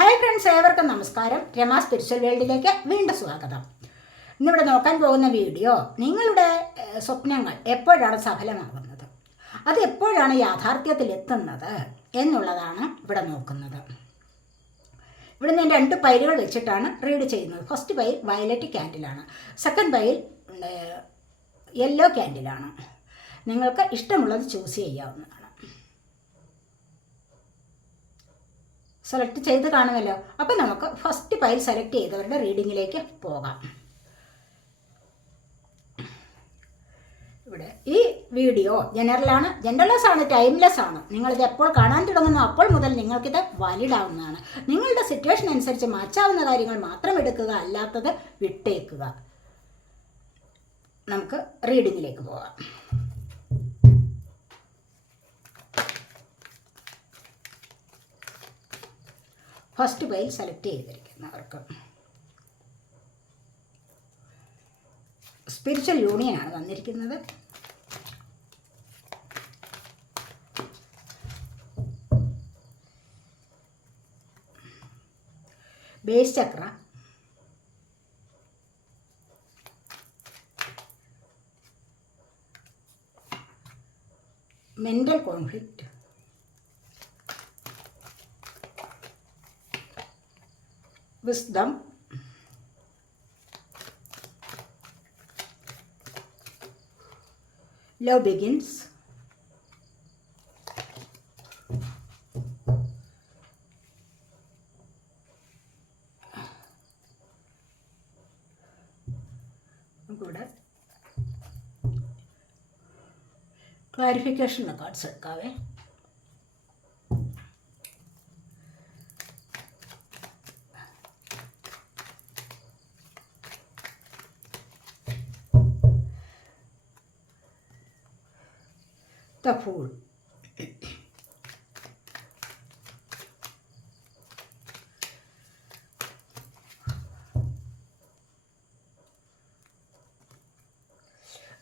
Hi friends, ഏവർക്കും നമസ്കാരം. Rama spiritual വേൾഡിലേക്ക് വീണ്ടും സ്വാഗതം. ഇന്നിവിടെ നോക്കാൻ പോകുന്ന വീഡിയോ നിങ്ങളുടെ സ്വപ്നങ്ങൾ എപ്പോഴാണ് സഫലമാകുന്നത്, അത് എപ്പോഴാണ് യാഥാർത്ഥ്യത്തിലെത്തുന്നത് എന്നുള്ളതാണ് ഇവിടെ നോക്കുന്നത്. ഇവിടെ ഞാൻ 2 പൈലുകൾ വെച്ചിട്ടാണ് റീഡ് ചെയ്യുന്നത്. ഫസ്റ്റ് പൈൽ വയലറ്റ് ക്യാൻഡിലാണ്, സെക്കൻഡ് പൈൽ യെല്ലോ ക്യാൻഡിലാണ്. നിങ്ങൾക്ക് ഇഷ്ടമുള്ളത് ചൂസ് ചെയ്യാവുന്നതാണ്. സെലക്ട് ചെയ്ത് കാണുമല്ലോ. അപ്പോൾ നമുക്ക് ഫസ്റ്റ് പൈൽ സെലക്ട് ചെയ്തവരുടെ റീഡിങ്ങിലേക്ക് പോകാം. ഇവിടെ ഈ വീഡിയോ ജനറലാണ്, ജനറൽലെസ് ആണ്, ടൈംലെസ് ആണ്. നിങ്ങളിത് എപ്പോൾ കാണാൻ തുടങ്ങുന്നു അപ്പോൾ മുതൽ നിങ്ങൾക്കിത് വാലിഡ് ആവുന്നതാണ്. നിങ്ങളുടെ സിറ്റുവേഷൻ അനുസരിച്ച് മാറ്റാവുന്ന കാര്യങ്ങൾ മാത്രം എടുക്കുക, അല്ലാത്തത് വിട്ടേക്കുക. നമുക്ക് റീഡിങ്ങിലേക്ക് പോകാം. ഫസ്റ്റ് പൈൽ സെലക്ട് ചെയ്തിരിക്കുന്നവർക്ക് സ്പിരിച്വൽ യൂണിയനാണ് വന്നിരിക്കുന്നത്. Base chakra, mental conflict, wisdom, love begins, കൂടെ ക്ലാരിഫിക്കേഷൻ കാർഡ്സ് എടുക്കാവേ. The Fool,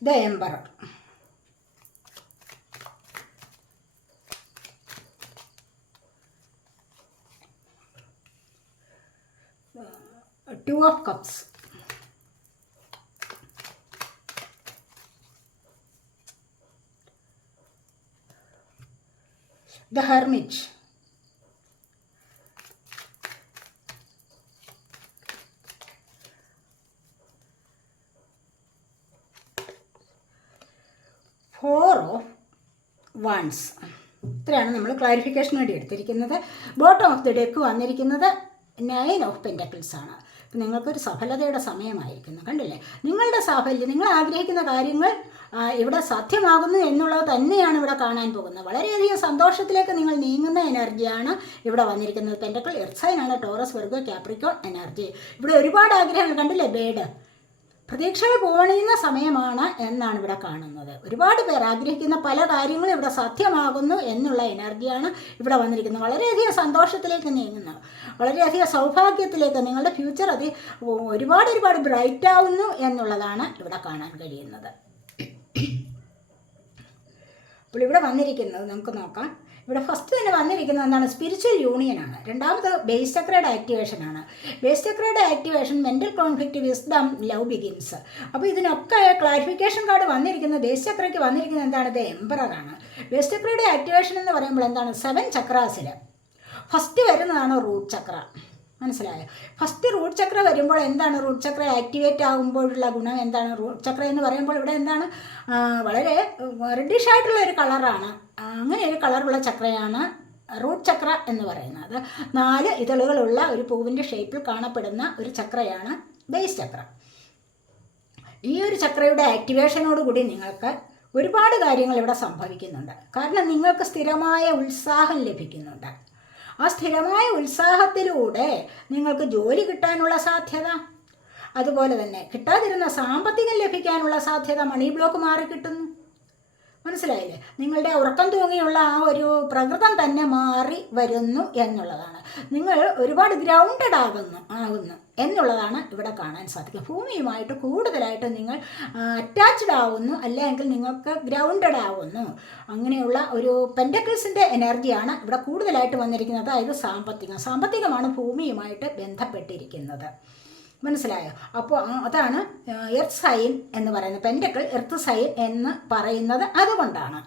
the Emperor, Two of Cups, the Hermit, Four of Wands. ഇത്രയാണ് നമ്മൾ ക്ലാരിഫിക്കേഷന് വേണ്ടി എടുത്തിരിക്കുന്നത്. ബോട്ടം ഓഫ് ദി ഡെക്ക് വന്നിരിക്കുന്നത് 9 ഓഫ് പെൻറ്റക്കിൾസ് ആണ്. അപ്പം നിങ്ങൾക്കൊരു സഫലതയുടെ സമയമായിരിക്കുന്നു. കണ്ടില്ലേ, നിങ്ങളുടെ സാഫല്യം, നിങ്ങൾ ആഗ്രഹിക്കുന്ന കാര്യങ്ങൾ ഇവിടെ സാധ്യമാകുന്നു എന്നുള്ളത് തന്നെയാണ് ഇവിടെ കാണാൻ പോകുന്നത്. വളരെയധികം സന്തോഷത്തിലേക്ക് നിങ്ങൾ നീങ്ങുന്ന എനർജിയാണ് ഇവിടെ വന്നിരിക്കുന്നത്. പെൻറ്റക്കിൾ എർത്ത് സൈൻ ആണ്, ടോറസ്, വെർഗോ, കാപ്രിക്കോൺ എനർജി. ഇവിടെ ഒരുപാട് ആഗ്രഹങ്ങൾ, കണ്ടില്ലേ, ബേഡ്, പ്രതീക്ഷകൾ പൂവണിയുന്ന സമയമാണ് എന്നാണ് ഇവിടെ കാണുന്നത്. ഒരുപാട് പേർ ആഗ്രഹിക്കുന്ന പല കാര്യങ്ങളും ഇവിടെ സാധ്യമാകുന്നു എന്നുള്ള എനർജിയാണ് ഇവിടെ വന്നിരിക്കുന്നത്. വളരെയധികം സന്തോഷത്തിലേക്ക് നീങ്ങുന്നു, വളരെയധികം സൗഭാഗ്യത്തിലേക്ക്, നിങ്ങളുടെ ഫ്യൂച്ചർ ഒരുപാട് ബ്രൈറ്റ് ആവുന്നു എന്നുള്ളതാണ് ഇവിടെ കാണാൻ കഴിയുന്നത്. അപ്പോൾ ഇവിടെ വന്നിരിക്കുന്നത് നമുക്ക് നോക്കാം. ഇവിടെ ഫസ്റ്റ് തന്നെ വന്നിരിക്കുന്നത് എന്താണ്? സ്പിരിച്വൽ യൂണിയനാണ്. രണ്ടാമത് ബേസ് ചക്രയുടെ ആക്ടിവേഷനാണ്. ബേസ് ചക്രയുടെ activation mental conflict, wisdom, love begins. അപ്പോൾ ഇതിനൊക്കെ ക്ലാരിഫിക്കേഷൻ കാർഡ് വന്നിരിക്കുന്നത് ബേസ് ചക്രയ്ക്ക് വന്നിരിക്കുന്നത് എന്താണ്? ദ എംപററാണ്. ബേസ് ചക്രയുടെ ആക്ടിവേഷൻ എന്ന് പറയുമ്പോൾ എന്താണ്? 7 ചക്രാസിൽ ഫസ്റ്റ് വരുന്നതാണ് റൂട്ട് ചക്ര. മനസ്സിലായോ? ഫസ്റ്റ് റൂട്ട് ചക്ര വരുമ്പോൾ എന്താണ്? റൂട്ട് ചക്ര ആക്ടിവേറ്റ് ആകുമ്പോഴുള്ള ഗുണം എന്താണ്? റൂട്ട് ചക്ര എന്ന് പറയുമ്പോൾ ഇവിടെ എന്താണ്? വളരെ റെഡിഷ് ആയിട്ടുള്ള ഒരു കളറാണ്. അങ്ങനെ ഒരു കളറുള്ള ചക്രയാണ് റൂട്ട് ചക്ര എന്ന് പറയുന്നത്. 4 ഇതളുകളുള്ള ഒരു പൂവിൻ്റെ ഷേപ്പിൽ കാണപ്പെടുന്ന ഒരു ചക്രയാണ് ബേസ് ചക്ര. ഈ ഒരു ചക്രയുടെ ആക്ടിവേഷനോടുകൂടി നിങ്ങൾക്ക് ഒരുപാട് കാര്യങ്ങൾ ഇവിടെ സംഭവിക്കുന്നുണ്ട്. കാരണം നിങ്ങൾക്ക് സ്ഥിരമായ ഉത്സാഹം ലഭിക്കുന്നുണ്ട്. ആ സ്ഥിരമായ ഉത്സാഹത്തിലൂടെ നിങ്ങൾക്ക് ജോലി കിട്ടാനുള്ള സാധ്യത, അതുപോലെ തന്നെ കിട്ടാതിരുന്ന സാമ്പത്തികം ലഭിക്കാനുള്ള സാധ്യത, മണി ബ്ലോക്ക് മാറി കിട്ടുന്നു. മനസ്സിലായില്ലേ? നിങ്ങളുടെ ഉറക്കം തൂങ്ങിയുള്ള ആ ഒരു പ്രകൃതം തന്നെ മാറി വരുന്നു എന്നുള്ളതാണ്. നിങ്ങൾ ഒരുപാട് ഗ്രൗണ്ടഡ് ആകുന്നു എന്നുള്ളതാണ് ഇവിടെ കാണാൻ സാധിക്കുക. ഭൂമിയുമായിട്ട് കൂടുതലായിട്ട് നിങ്ങൾ അറ്റാച്ച്ഡ് ആവുന്നു, അല്ലെങ്കിൽ നിങ്ങൾക്ക് ഗ്രൗണ്ടഡ് ആവുന്നു. അങ്ങനെയുള്ള ഒരു പെൻറ്റക്കിൾസിൻ്റെ എനർജിയാണ് ഇവിടെ കൂടുതലായിട്ട് വന്നിരിക്കുന്നത്. അതായത് സാമ്പത്തികമാണ് ഭൂമിയുമായിട്ട് ബന്ധപ്പെട്ടിരിക്കുന്നത്. മനസ്സിലായോ? അപ്പോൾ അതാണ് എർത്ത് സൈൻ എന്ന് പറയുന്നത്. പെൻറ്റക്കിൾ എർത്ത് സൈൻ എന്ന് പറയുന്നത് അതുകൊണ്ടാണ്.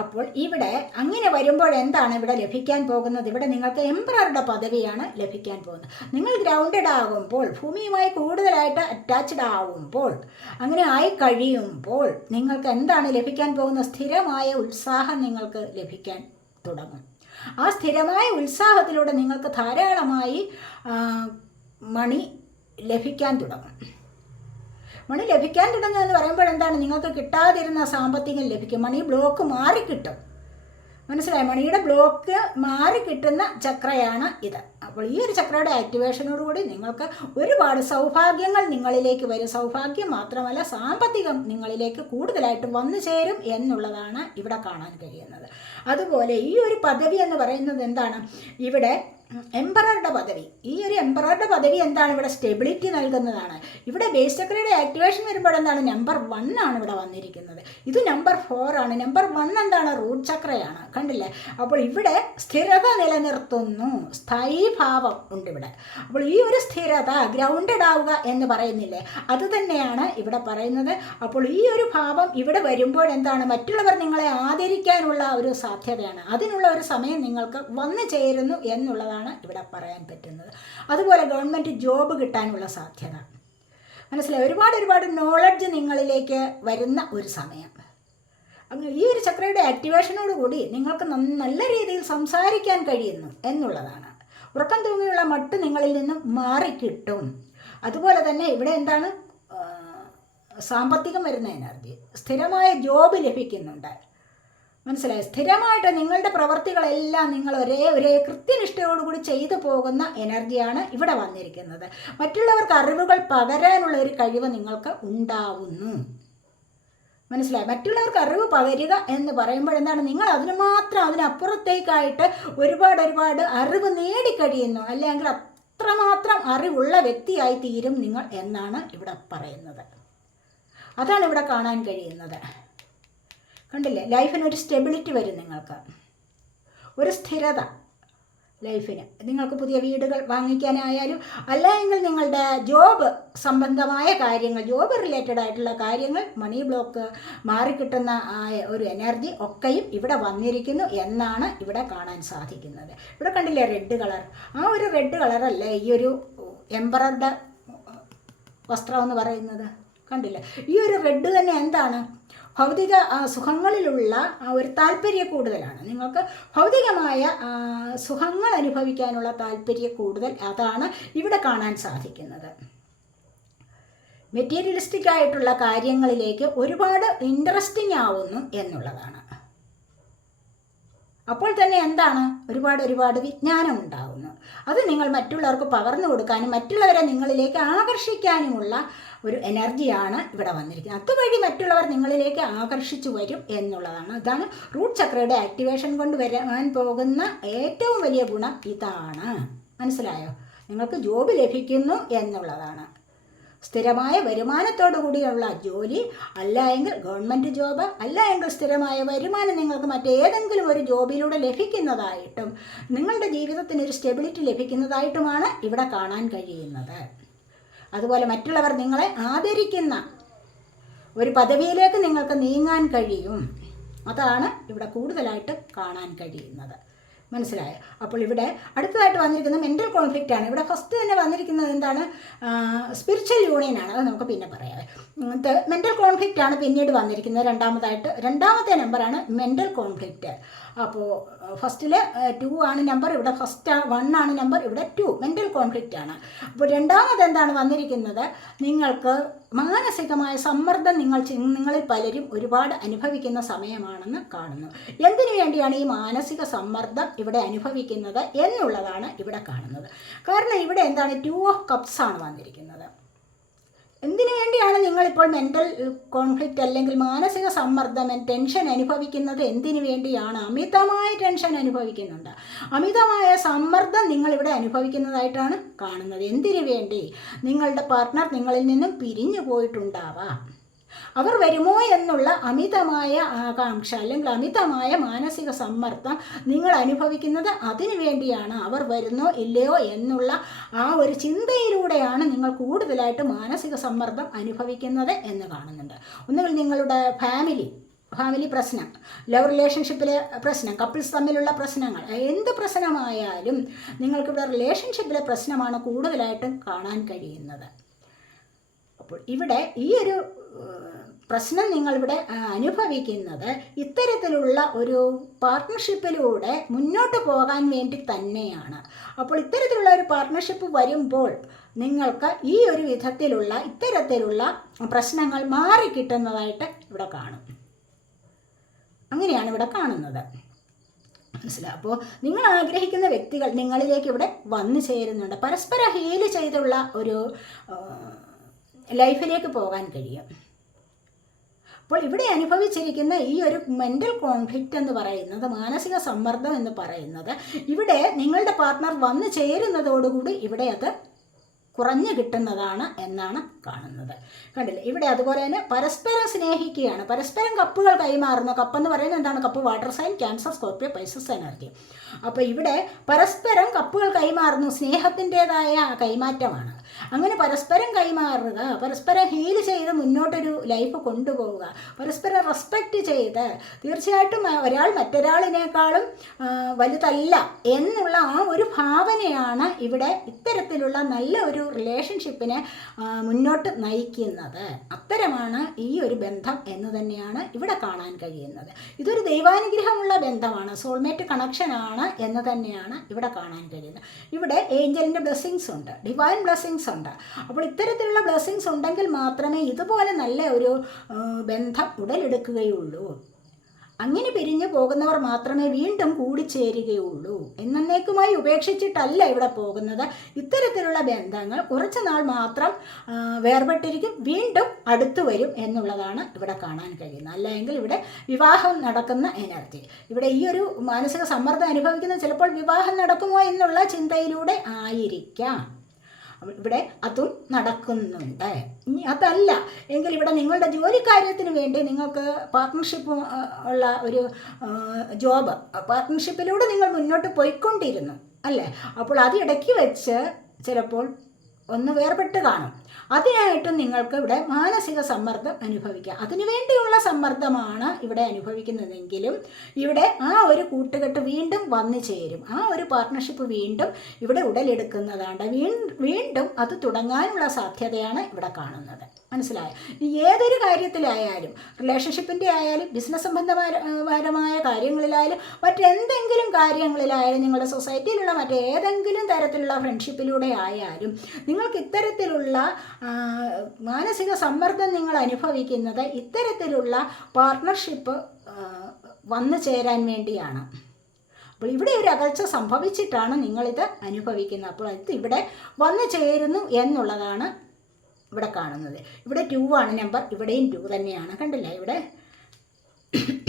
അപ്പോൾ ഇവിടെ അങ്ങനെ വരുമ്പോൾ എന്താണ് ഇവിടെ ലഭിക്കാൻ പോകുന്നത്? ഇവിടെ നിങ്ങൾക്ക് എംപററുടെ പദവിയാണ് ലഭിക്കാൻ പോകുന്നത്. നിങ്ങൾ ഗ്രൗണ്ടഡ് ആകുമ്പോൾ, ഭൂമിയുമായി കൂടുതലായിട്ട് അറ്റാച്ച്ഡ് ആവുമ്പോൾ, അങ്ങനെ ആയി കഴിയുമ്പോൾ നിങ്ങൾക്ക് എന്താണ് ലഭിക്കാൻ പോകുന്നത്? സ്ഥിരമായ ഉത്സാഹം നിങ്ങൾക്ക് ലഭിക്കാൻ തുടങ്ങും. ആ സ്ഥിരമായ ഉത്സാഹത്തിലൂടെ നിങ്ങൾക്ക് ധാരാളമായി മണി ലഭിക്കാൻ തുടങ്ങും. മണി ലഭിക്കാൻ തുടങ്ങുക എന്ന് പറയുമ്പോൾ എന്താണ്? നിങ്ങൾക്ക് കിട്ടാതിരുന്ന സാമ്പത്തികം ലഭിക്കും. മണി ബ്ലോക്ക് മാറിക്കിട്ടും. മനസ്സിലായി? മണിയുടെ ബ്ലോക്ക് മാറിക്കിട്ടുന്ന ചക്രയാണ് ഇത്. അപ്പോൾ ഈ ഒരു ചക്രയുടെ ആക്ടിവേഷനോടുകൂടി നിങ്ങൾക്ക് ഒരുപാട് സൗഭാഗ്യങ്ങൾ നിങ്ങളിലേക്ക് വരും. സൗഭാഗ്യം മാത്രമല്ല, സാമ്പത്തികം നിങ്ങളിലേക്ക് കൂടുതലായിട്ട് വന്നു ചേരും എന്നുള്ളതാണ് ഇവിടെ കാണാൻ കഴിയുന്നത്. അതുപോലെ ഈ ഒരു പദവി എന്ന് പറയുന്നത് എന്താണ്? ഇവിടെ എംപററുടെ പദവി. ഈ ഒരു എംപററുടെ പദവി എന്താണ്? ഇവിടെ സ്റ്റെബിലിറ്റി നൽകുന്നതാണ്. ഇവിടെ ബേസ് ചക്രയുടെ ആക്ടിവേഷൻ വരുമ്പോൾ എന്താണ്? നമ്പർ 1 ആണ് ഇവിടെ വന്നിരിക്കുന്നത്. ഇത് നമ്പർ 4 ആണ്. നമ്പർ 1 എന്താണ്? റൂട്ട് ചക്രയാണ്. കണ്ടില്ലേ? അപ്പോൾ ഇവിടെ സ്ഥിരത നിലനിർത്തുന്നു, സ്ഥായീഭാവം ഉണ്ട് ഇവിടെ. അപ്പോൾ ഈ ഒരു സ്ഥിരത, ഗ്രൗണ്ടഡ് ആവുക എന്ന് പറയുന്നില്ലേ, അത് തന്നെയാണ് ഇവിടെ പറയുന്നത്. അപ്പോൾ ഈ ഒരു ഭാവം ഇവിടെ വരുമ്പോൾ എന്താണ്? മറ്റുള്ളവർ നിങ്ങളെ ആദരിക്കാനുള്ള ഒരു സാധ്യതയാണ്. അതിനുള്ള ഒരു സമയം നിങ്ങൾക്ക് വന്നു ചേരുന്നു എന്നുള്ളതാണ് ഇവിടെ പറയാൻ പറ്റുന്നത്. അതുപോലെ ഗവൺമെൻറ് ജോബ് കിട്ടാനുള്ള സാധ്യത. മനസ്സിലായി? ഒരുപാട് നോളജ് നിങ്ങളിലേക്ക് വരുന്ന ഒരു സമയം. അങ്ങനെ ഈ ഒരു ചക്രയുടെ ആക്ടിവേഷനോട് കൂടി നിങ്ങൾക്ക് നല്ല രീതിയിൽ സംസാരിക്കാൻ കഴിയുന്നു എന്നുള്ളതാണ്. ഉറക്കം തൂങ്ങിയുള്ള മട്ട് നിങ്ങളിൽ നിന്നും മാറിക്കിട്ടും. അതുപോലെ തന്നെ ഇവിടെ എന്താണ്? സാമ്പത്തികം വരുന്ന എനർജി, സ്ഥിരമായ ജോബ് ലഭിക്കുന്നുണ്ട്. മനസ്സിലായി? സ്ഥിരമായിട്ട് നിങ്ങളുടെ പ്രവർത്തികളെല്ലാം നിങ്ങൾ ഒരേ കൃത്യനിഷ്ഠയോടുകൂടി ചെയ്തു പോകുന്ന എനർജിയാണ് ഇവിടെ വന്നിരിക്കുന്നത്. മറ്റുള്ളവർക്ക് അറിവുകൾ പകരാനുള്ള ഒരു കഴിവ് നിങ്ങൾക്ക് ഉണ്ടാവുന്നു. മനസ്സിലായി? മറ്റുള്ളവർക്ക് അറിവ് പകരുക എന്ന് പറയുമ്പോൾ എന്താണ്? നിങ്ങൾ അതിനപ്പുറത്തേക്കായിട്ട് ഒരുപാട് അറിവ് നേടിക്കഴിയുന്നു, അല്ലെങ്കിൽ അത്രമാത്രം അറിവുള്ള വ്യക്തിയായി തീരും നിങ്ങൾ എന്നാണ് ഇവിടെ പറയുന്നത്. അതാണ് ഇവിടെ കാണാൻ കഴിയുന്നത്. കണ്ടില്ലേ? ലൈഫിനൊരു സ്റ്റെബിലിറ്റി വരും. നിങ്ങൾക്ക് ഒരു സ്ഥിരത ലൈഫിന്. നിങ്ങൾക്ക് പുതിയ വീടുകൾ വാങ്ങിക്കാനായാലും, അല്ലെങ്കിൽ നിങ്ങളുടെ ജോബ് സംബന്ധമായ കാര്യങ്ങൾ, ജോബ് റിലേറ്റഡ് ആയിട്ടുള്ള കാര്യങ്ങൾ, മണി ബ്ലോക്ക് മാറിക്കിട്ടുന്ന ഒരു എനർജി ഒക്കെയും ഇവിടെ വന്നിരിക്കുന്നു എന്നാണ് ഇവിടെ കാണാൻ സാധിക്കുന്നത്. ഇവിടെ കണ്ടില്ലേ റെഡ് കളർ? ആ ഒരു റെഡ് കളറല്ലേ ഈ ഒരു എംപററുടെ വസ്ത്രം എന്ന് പറയുന്നത്? കണ്ടില്ലേ? ഈ ഒരു റെഡ് തന്നെ എന്താണ്? ഭൗതിക സുഖങ്ങളിലുള്ള ഒരു താല്പര്യ കൂടുതലാണ്. നിങ്ങൾക്ക് ഭൗതികമായ സുഖങ്ങൾ അനുഭവിക്കാനുള്ള താല്പര്യ കൂടുതൽ, അതാണ് ഇവിടെ കാണാൻ സാധിക്കുന്നത്. മെറ്റീരിയലിസ്റ്റിക് ആയിട്ടുള്ള കാര്യങ്ങളിലേക്ക് ഒരുപാട് ഇൻട്രസ്റ്റിംഗ് ആവുന്നു എന്നുള്ളതാണ്. അപ്പോൾ തന്നെ എന്താണ്? ഒരുപാട് വിജ്ഞാനം ഉണ്ടാകുന്നു. അത് നിങ്ങൾ മറ്റുള്ളവർക്ക് പകർന്നു കൊടുക്കാനും മറ്റുള്ളവരെ നിങ്ങളിലേക്ക് ആകർഷിക്കാനുമുള്ള ഒരു എനർജിയാണ് ഇവിടെ വന്നിരിക്കുന്നത്. അതുവഴി മറ്റുള്ളവർ നിങ്ങളിലേക്ക് ആകർഷിച്ചു വരും എന്നുള്ളതാണ്. ഇതാണ് റൂട്ട് ചക്രയുടെ ആക്ടിവേഷൻ കൊണ്ട് വരാൻ പോകുന്ന ഏറ്റവും വലിയ ഗുണം ഇതാണ്. മനസ്സിലായോ? നിങ്ങൾക്ക് ജോബ് ലഭിക്കുന്നു എന്നുള്ളതാണ്. സ്ഥിരമായ വരുമാനത്തോടു കൂടിയുള്ള ജോലി, അല്ല എങ്കിൽ ഗവൺമെൻറ് ജോബ്, അല്ല എങ്കിൽ സ്ഥിരമായ വരുമാനം നിങ്ങൾക്ക് മറ്റേതെങ്കിലും ഒരു ജോബിലൂടെ ലഭിക്കുന്നതായിട്ടും നിങ്ങളുടെ ജീവിതത്തിനൊരു സ്റ്റെബിലിറ്റി ലഭിക്കുന്നതായിട്ടുമാണ് ഇവിടെ കാണാൻ കഴിയുന്നത്. അതുപോലെ മറ്റുള്ളവർ നിങ്ങളെ ആദരിക്കുന്ന ഒരു പദവിയിലേക്ക് നിങ്ങൾക്ക് നീങ്ങാൻ കഴിയും. അതാണ് ഇവിടെ കൂടുതലായിട്ട് കാണാൻ കഴിയുന്നത്. മനസ്സിലായോ? അപ്പോൾ ഇവിടെ അടുത്തതായിട്ട് വന്നിരിക്കുന്നത് മെൻ്റൽ കോൺഫ്ലിക്റ്റ് ആണ്. ഇവിടെ ഫസ്റ്റ് തന്നെ വന്നിരിക്കുന്നത് എന്താണ്? സ്പിരിച്വൽ യൂണിയൻ ആണ്. അത് നമുക്ക് പിന്നെ പറയാം. മെൻ്റൽ കോൺഫ്ലിക്റ്റ് ആണ് പിന്നീട് വന്നിരിക്കുന്നത്. രണ്ടാമത്തെ നമ്പറാണ് മെൻ്റൽ കോൺഫ്ലിക്റ്റ്. അപ്പോൾ ഫസ്റ്റിൽ 2 ആണ് നമ്പർ, ഇവിടെ 1 ആണ് നമ്പർ, ഇവിടെ 2 മെൻ്റൽ കോൺഫ്ലിക്റ്റ് ആണ്. അപ്പോൾ രണ്ടാമത് എന്താണ് വന്നിരിക്കുന്നത്? നിങ്ങൾക്ക് മാനസികമായ സമ്മർദ്ദം നിങ്ങളിൽ പലരും ഒരുപാട് അനുഭവിക്കുന്ന സമയമാണെന്ന് കാണുന്നു. എന്തിനു വേണ്ടിയാണ് ഈ മാനസിക സമ്മർദ്ദം ഇവിടെ അനുഭവിക്കുന്നത് എന്നുള്ളതാണ് ഇവിടെ കാണുന്നത്. കാരണം ഇവിടെ എന്താണ്? 2 ഓഫ് കപ്സ് ആണ് വന്നിരിക്കുന്നത്. എന്തിനു വേണ്ടിയാണ് നിങ്ങളിപ്പോൾ മെൻ്റൽ കോൺഫ്ലിക്റ്റ് അല്ലെങ്കിൽ മാനസിക സമ്മർദ്ദം, ടെൻഷൻ അനുഭവിക്കുന്നത്? എന്തിനു വേണ്ടിയാണ്? അമിതമായ ടെൻഷൻ അനുഭവിക്കുന്നുണ്ട്, അമിതമായ സമ്മർദ്ദം നിങ്ങളിവിടെ അനുഭവിക്കുന്നതായിട്ടാണ് കാണുന്നത്. എന്തിനു വേണ്ടി? നിങ്ങളുടെ പാർട്ട്ണർ നിങ്ങളിൽ നിന്നും പിരിഞ്ഞു പോയിട്ടുണ്ടാവാം. അവർ വരുമോ എന്നുള്ള അമിതമായ ആകാംക്ഷ അല്ലെങ്കിൽ അമിതമായ മാനസിക സമ്മർദ്ദം നിങ്ങൾ അനുഭവിക്കുന്നത് അതിനു വേണ്ടിയാണ്. അവർ വരുന്നോ ഇല്ലയോ എന്നുള്ള ആ ഒരു ചിന്തയിലൂടെയാണ് നിങ്ങൾ കൂടുതലായിട്ട് മാനസിക സമ്മർദ്ദം അനുഭവിക്കുന്നത് എന്ന് കാണുന്നുണ്ട്. ഒന്നുകിൽ നിങ്ങളുടെ ഫാമിലി പ്രശ്നം, ലവ് റിലേഷൻഷിപ്പിലെ പ്രശ്നം, കപ്പിൾസ് തമ്മിലുള്ള പ്രശ്നങ്ങൾ, എന്ത് പ്രശ്നമായാലും നിങ്ങൾക്കിവിടെ റിലേഷൻഷിപ്പിലെ പ്രശ്നമാണ് കൂടുതലായിട്ടും കാണാൻ കഴിയുന്നത്. അപ്പോൾ ഇവിടെ ഈ ഒരു പ്രശ്നം നിങ്ങളിവിടെ അനുഭവിക്കുന്നത് ഇത്തരത്തിലുള്ള ഒരു പാർട്ട്ണർഷിപ്പിലൂടെ മുന്നോട്ട് പോകാൻ വേണ്ടി തന്നെയാണ്. അപ്പോൾ ഇത്തരത്തിലുള്ള ഒരു പാർട്ട്ണർഷിപ്പ് വരുമ്പോൾ നിങ്ങൾക്ക് ഈ ഒരു വിധത്തിലുള്ള ഇത്തരത്തിലുള്ള പ്രശ്നങ്ങൾ മാറിക്കിട്ടുന്നതായിട്ട് ഇവിടെ കാണും. അങ്ങനെയാണ് ഇവിടെ കാണുന്നത്. മനസ്സിലാവും. അപ്പോൾ നിങ്ങൾ ആഗ്രഹിക്കുന്ന വ്യക്തികൾ നിങ്ങളിലേക്ക് ഇവിടെ വന്നു ചേരുന്നുണ്ട്. പരസ്പരം ഹീൽ ചെയ്തുള്ള ഒരു ലൈഫിലേക്ക് പോകാൻ കഴിയും. അപ്പോൾ ഇവിടെ അനുഭവിച്ചിരിക്കുന്ന ഈ ഒരു മെൻ്റൽ കോൺഫ്ലിക്റ്റ് എന്ന് പറയുന്നത്, മാനസിക സമ്മർദ്ദം എന്ന് പറയുന്നത്, ഇവിടെ നിങ്ങളുടെ പാർട്ട്ണർ വന്നു ചേരുന്നതോടുകൂടി ഇവിടെ അത് കുറഞ്ഞു കിട്ടുന്നതാണ് എന്നാണ് കാണുന്നത്. കണ്ടില്ലേ? ഇവിടെ അതുപോലെ തന്നെ പരസ്പരം സ്നേഹിക്കുകയാണ്, പരസ്പരം കപ്പുകൾ കൈമാറുന്നു. കപ്പെന്ന് പറയുന്നത് എന്താണ്? Cup water sign, Cancer, Scorpio, Pisces energy. അപ്പോൾ ഇവിടെ പരസ്പരം കപ്പുകൾ കൈമാറുന്നു, സ്നേഹത്തിൻ്റെതായ കൈമാറ്റമാണ്. അങ്ങനെ പരസ്പരം കൈമാറുക, പരസ്പരം ഹീൽ ചെയ്ത് മുന്നോട്ടൊരു ലൈഫ് കൊണ്ടുപോവുക, പരസ്പരം റെസ്പെക്റ്റ് ചെയ്ത്, തീർച്ചയായിട്ടും ഒരാൾ മറ്റൊരാളിനേക്കാളും വലുതല്ല എന്നുള്ള ആ ഒരു ഭാവനയാണ് ഇവിടെ ഇത്തരത്തിലുള്ള നല്ല ഒരു റിലേഷൻഷിപ്പിനെ മുന്നോട്ട് നയിക്കുന്നത്. അത്തരമാണ് ഈ ഒരു ബന്ധം എന്ന് തന്നെയാണ് ഇവിടെ കാണാൻ കഴിയുന്നത്. ഇതൊരു ദൈവാനുഗ്രഹമുള്ള ബന്ധമാണ്, സോൾമേറ്റ് കണക്ഷനാണ് എന്ന് തന്നെയാണ് ഇവിടെ കാണാൻ കഴിയുന്നത്. ഇവിടെ ഏഞ്ചലിൻ്റെ ബ്ലെസ്സിങ്സ് ഉണ്ട്, ഡിവൈൻ ബ്ലെസ്സിങ്സ് ഉണ്ട്. അപ്പോൾ ഇത്തരത്തിലുള്ള ബ്ലെസ്സിങ്സ് ഉണ്ടെങ്കിൽ മാത്രമേ ഇതുപോലെ നല്ല ഒരു ബന്ധം ഉടലെടുക്കുകയുള്ളൂ. അങ്ങനെ പിരിഞ്ഞു പോകുന്നവർ മാത്രമേ വീണ്ടും കൂടിച്ചേരുകയുള്ളൂ. എന്നേക്കുമായി ഉപേക്ഷിച്ചിട്ടല്ല ഇവിടെ പോകുന്നത്. ഇത്തരത്തിലുള്ള ബന്ധങ്ങൾ കുറച്ച് നാൾ മാത്രം വേർപെട്ടിരിക്കും, വീണ്ടും അടുത്തു വരും എന്നുള്ളതാണ് ഇവിടെ കാണാൻ കഴിയുന്നത്. അല്ലെങ്കിൽ ഇവിടെ വിവാഹം നടക്കുന്ന എനർജി, ഇവിടെ ഈ ഒരു മാനസിക സമ്മർദ്ദം അനുഭവിക്കുന്ന ചിലപ്പോൾ വിവാഹം നടക്കുമോ എന്നുള്ള ചിന്തയിലൂടെ ആയിരിക്കാം. ഇവിടെ അതും നടക്കുന്നുണ്ട്. ഇനി അതല്ല എങ്കിൽ ഇവിടെ നിങ്ങളുടെ ജോലിക്കാര്യത്തിന് വേണ്ടി നിങ്ങൾക്ക് പാർട്ട്ണർഷിപ്പ് ഉള്ള ഒരു ജോബ്, പാർട്ട്ണർഷിപ്പിലൂടെ നിങ്ങൾ മുന്നോട്ട് പോയിക്കൊണ്ടിരുന്നു അല്ലേ? അപ്പോൾ അത് ഇടയ്ക്ക് വെച്ച് ചിലപ്പോൾ ഒന്ന് വേർപെട്ട് കാണും. അതിനായിട്ടും നിങ്ങൾക്ക് ഇവിടെ മാനസിക സമ്മർദ്ദം അനുഭവിക്കാം. അതിനുവേണ്ടിയുള്ള സമ്മർദ്ദമാണ് ഇവിടെ അനുഭവിക്കുന്നതെങ്കിലും ഇവിടെ ആ ഒരു കൂട്ടുകെട്ട് വീണ്ടും വന്നു ചേരും. ആ ഒരു പാർട്ട്ണർഷിപ്പ് വീണ്ടും ഇവിടെ ഉടലെടുക്കുന്നതാണ്. വീണ്ടും അത് തുടങ്ങാനുള്ള സാധ്യതയാണ് ഇവിടെ കാണുന്നത്. മനസ്സിലായോ? ഏതൊരു കാര്യത്തിലായാലും, റിലേഷൻഷിപ്പിൻ്റെ ആയാലും, ബിസിനസ് സംബന്ധപരമായ കാര്യങ്ങളിലായാലും, മറ്റെന്തെങ്കിലും കാര്യങ്ങളിലായാലും, നിങ്ങളുടെ സൊസൈറ്റിയിലുള്ള മറ്റേതെങ്കിലും തരത്തിലുള്ള ഫ്രണ്ട്ഷിപ്പിലൂടെ ആയാലും നിങ്ങൾക്ക് ഇത്തരത്തിലുള്ള മാനസിക സമ്മർദ്ദം നിങ്ങൾ അനുഭവിക്കുന്നത് ഇത്തരത്തിലുള്ള പാർട്ട്ണർഷിപ്പ് വന്നു ചേരാൻ വേണ്ടിയാണ്. അപ്പോൾ ഇവിടെ ഒരു അകൽച്ച സംഭവിച്ചിട്ടാണ് നിങ്ങളിത് അനുഭവിക്കുന്നത്. അപ്പോൾ ഇത് ഇവിടെ വന്നു ചേരുന്നു എന്നുള്ളതാണ് ഇവിടെ കാണുന്നത്. ഇവിടെ 2 ആണ് നമ്പർ, ഇവിടെയും 2 തന്നെയാണ്. കണ്ടില്ലേ? ഇവിടെ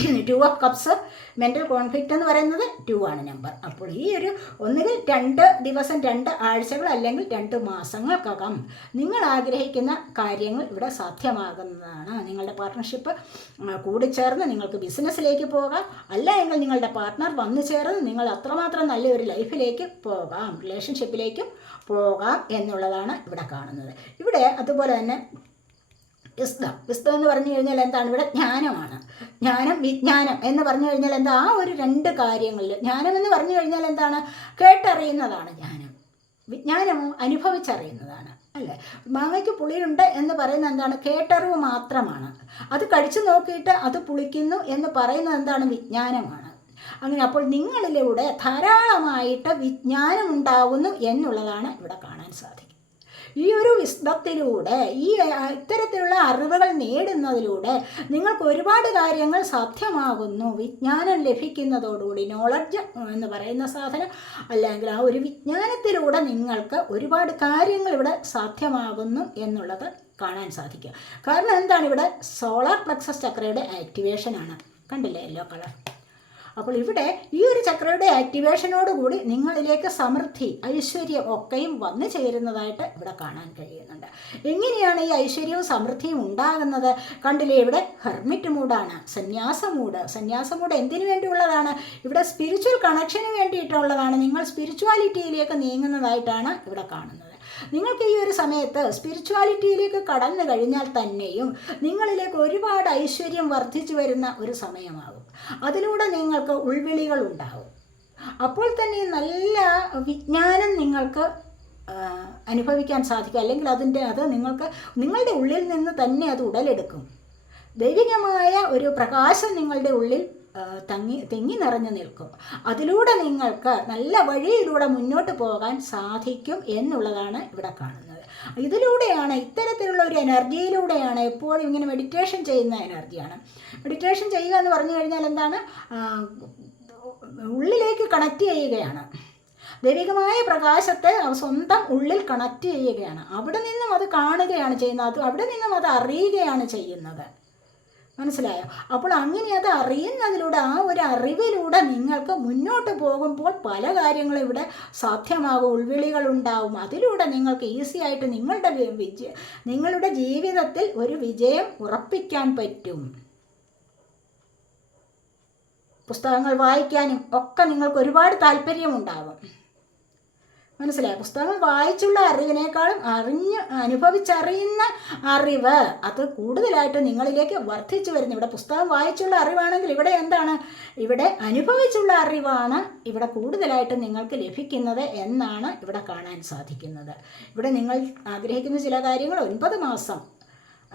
2 ഓഫ് കപ്സ്, മെൻ്റൽ കോൺഫ്ലിക്റ്റ് എന്ന് പറയുന്നത് 2 ആണ് നമ്പർ. അപ്പോൾ ഈ ഒരു ഒന്നുകിൽ 2 ദിവസം, 2 ആഴ്ചകൾ അല്ലെങ്കിൽ 2 മാസങ്ങൾക്കകം നിങ്ങൾ ആഗ്രഹിക്കുന്ന കാര്യങ്ങൾ ഇവിടെ സാധ്യമാകുന്നതാണ്. നിങ്ങളുടെ പാർട്ട്ണർഷിപ്പ് കൂടിച്ചേർന്ന് നിങ്ങൾക്ക് ബിസിനസ്സിലേക്ക് പോകാം, അല്ല എങ്കിൽ നിങ്ങളുടെ പാർട്ട്ണർ വന്നു ചേർന്ന് നിങ്ങൾ അത്രമാത്രം നല്ലൊരു ലൈഫിലേക്ക് പോകാം, റിലേഷൻഷിപ്പിലേക്കും പോകാം എന്നുള്ളതാണ് ഇവിടെ കാണുന്നത്. ഇവിടെ അതുപോലെ തന്നെ വിസ്തം എന്ന് പറഞ്ഞു കഴിഞ്ഞാൽ എന്താണ്? ഇവിടെ ജ്ഞാനമാണ്. ജ്ഞാനം, വിജ്ഞാനം എന്ന് പറഞ്ഞു കഴിഞ്ഞാൽ എന്താ? ആ ഒരു 2 കാര്യങ്ങളിൽ ജ്ഞാനം എന്ന് പറഞ്ഞു കഴിഞ്ഞാൽ എന്താണ്? കേട്ടറിയുന്നതാണ് ജ്ഞാനം. വിജ്ഞാനമോ അനുഭവിച്ചറിയുന്നതാണ് അല്ലേ? മാങ്ങയ്ക്ക് പുളിയുണ്ട് എന്ന് പറയുന്നത് എന്താണ്? കേട്ടറിവ് മാത്രമാണ്. അത് കഴിച്ചു നോക്കിയിട്ട് അത് പുളിക്കുന്നു എന്ന് പറയുന്നത് എന്താണ്? വിജ്ഞാനമാണ്. അങ്ങനെ അപ്പോൾ നിങ്ങളിലൂടെ ധാരാളമായിട്ട് വിജ്ഞാനം ഉണ്ടാവുന്നു എന്നുള്ളതാണ് ഇവിടെ കാണാൻ സാധിക്കും. ഈ ഒരു വിസ്തത്തിലൂടെ, ഈ ഇത്തരത്തിലുള്ള അറിവുകൾ നേടുന്നതിലൂടെ നിങ്ങൾക്ക് ഒരുപാട് കാര്യങ്ങൾ സാധ്യമാകുന്നു. വിജ്ഞാനം ലഭിക്കുന്നതോടുകൂടി, നോളജ് എന്ന് പറയുന്ന സാധനം അല്ലെങ്കിൽ ആ ഒരു വിജ്ഞാനത്തിലൂടെ നിങ്ങൾക്ക് ഒരുപാട് കാര്യങ്ങൾ ഇവിടെ സാധ്യമാകുന്നു എന്നുള്ളത് കാണാൻ സാധിക്കുക. കാരണം എന്താണ്, ഇവിടെ സോളാർ പ്ലക്സസ് ചക്രയുടെ ആക്ടിവേഷനാണ്. കണ്ടില്ലേ യെല്ലോ കളർ. അപ്പോൾ ഇവിടെ ഈ ഒരു ചക്രയുടെ ആക്ടിവേഷനോടുകൂടി നിങ്ങളിലേക്ക് സമൃദ്ധി, ഐശ്വര്യം ഒക്കെയും വന്നു ചേരുന്നതായിട്ട് ഇവിടെ കാണാൻ കഴിയുന്നുണ്ട്. എങ്ങനെയാണ് ഈ ഐശ്വര്യവും സമൃദ്ധിയും ഉണ്ടാകുന്നത്? കണ്ടില്ലേ, ഇവിടെ ഹെർമിറ്റ് മൂഡാണ്, സന്യാസ മൂഡ്. സന്യാസ മൂഡ് എന്തിനു വേണ്ടിയുള്ളതാണ്? ഇവിടെ സ്പിരിച്വൽ കണക്ഷന് വേണ്ടിയിട്ടുള്ളതാണ്. നിങ്ങൾ സ്പിരിച്വാലിറ്റിയിലേക്ക് നീങ്ങുന്നതായിട്ടാണ് ഇവിടെ കാണുന്നത്. നിങ്ങൾക്ക് ഈ ഒരു സമയത്ത് സ്പിരിച്വാലിറ്റിയിലേക്ക് കടന്നു കഴിഞ്ഞാൽ തന്നെയും നിങ്ങളിലേക്ക് ഒരുപാട് ഐശ്വര്യം വർദ്ധിച്ചു വരുന്ന ഒരു സമയമാകും. അതിലൂടെ നിങ്ങൾക്ക് ഉൾവിളികൾ ഉണ്ടാവും. അപ്പോൾ തന്നെ നല്ല വിജ്ഞാനം നിങ്ങൾക്ക് അനുഭവിക്കാൻ സാധിക്കും. അല്ലെങ്കിൽ അത് നിങ്ങൾക്ക് നിങ്ങളുടെ ഉള്ളിൽ നിന്ന് തന്നെ അത് ഉടലെടുക്കും. ദൈവികമായ ഒരു പ്രകാശം നിങ്ങളുടെ ഉള്ളിൽ തെങ്ങി നിറഞ്ഞു നിൽക്കും. അതിലൂടെ നിങ്ങൾക്ക് നല്ല വഴിയിലൂടെ മുന്നോട്ട് പോകാൻ സാധിക്കും എന്നുള്ളതാണ് ഇവിടെ കാണുന്നത്. ഇതിലൂടെയാണ്, ഇത്തരത്തിലുള്ള ഒരു എനർജിയിലൂടെയാണ്, എപ്പോഴും ഇങ്ങനെ മെഡിറ്റേഷൻ ചെയ്യുന്ന എനർജിയാണ്. മെഡിറ്റേഷൻ ചെയ്യുക എന്ന് പറഞ്ഞു കഴിഞ്ഞാൽ എന്താണ്, ഉള്ളിലേക്ക് കണക്റ്റ് ചെയ്യുകയാണ്. ദൈവികമായ പ്രകാശത്തെ സ്വന്തം ഉള്ളിൽ കണക്റ്റ് ചെയ്യുകയാണ്. അവിടെ നിന്നും അത് കാണുകയാണ് ചെയ്യുന്നത്, അവിടെ നിന്നും അത് അറിയുകയാണ് ചെയ്യുന്നത്. മനസ്സിലായോ? അപ്പോൾ അങ്ങനെ അത് അറിയുന്നതിലൂടെ, ആ ഒരു അറിവിലൂടെ നിങ്ങൾക്ക് മുന്നോട്ട് പോകുമ്പോൾ പല കാര്യങ്ങളും ഇവിടെ സാധ്യമാകും. ഉൾവിളികളുണ്ടാവും. അതിലൂടെ നിങ്ങൾക്ക് ഈസി ആയിട്ട് നിങ്ങളുടെ ജീവിതത്തിൽ ഒരു വിജയം ഉറപ്പിക്കാൻ പറ്റും. പുസ്തകങ്ങൾ വായിക്കാനും ഒക്കെ നിങ്ങൾക്ക് ഒരുപാട് താല്പര്യമുണ്ടാകും. മനസ്സിലായോ? പുസ്തകങ്ങൾ വായിച്ചുള്ള അറിവിനേക്കാളും അനുഭവിച്ചറിയുന്ന അറിവ് അത് കൂടുതലായിട്ട് നിങ്ങളിലേക്ക് വർദ്ധിച്ചു വരുന്നു. ഇവിടെ പുസ്തകം വായിച്ചുള്ള അറിവാണെങ്കിൽ ഇവിടെ എന്താണ്, ഇവിടെ അനുഭവിച്ചുള്ള അറിവാണ് ഇവിടെ കൂടുതലായിട്ട് നിങ്ങൾക്ക് ലഭിക്കുന്നത് എന്നാണ് ഇവിടെ കാണാൻ സാധിക്കുന്നത്. ഇവിടെ നിങ്ങൾ ആഗ്രഹിക്കുന്ന ചില കാര്യങ്ങൾ 9 മാസം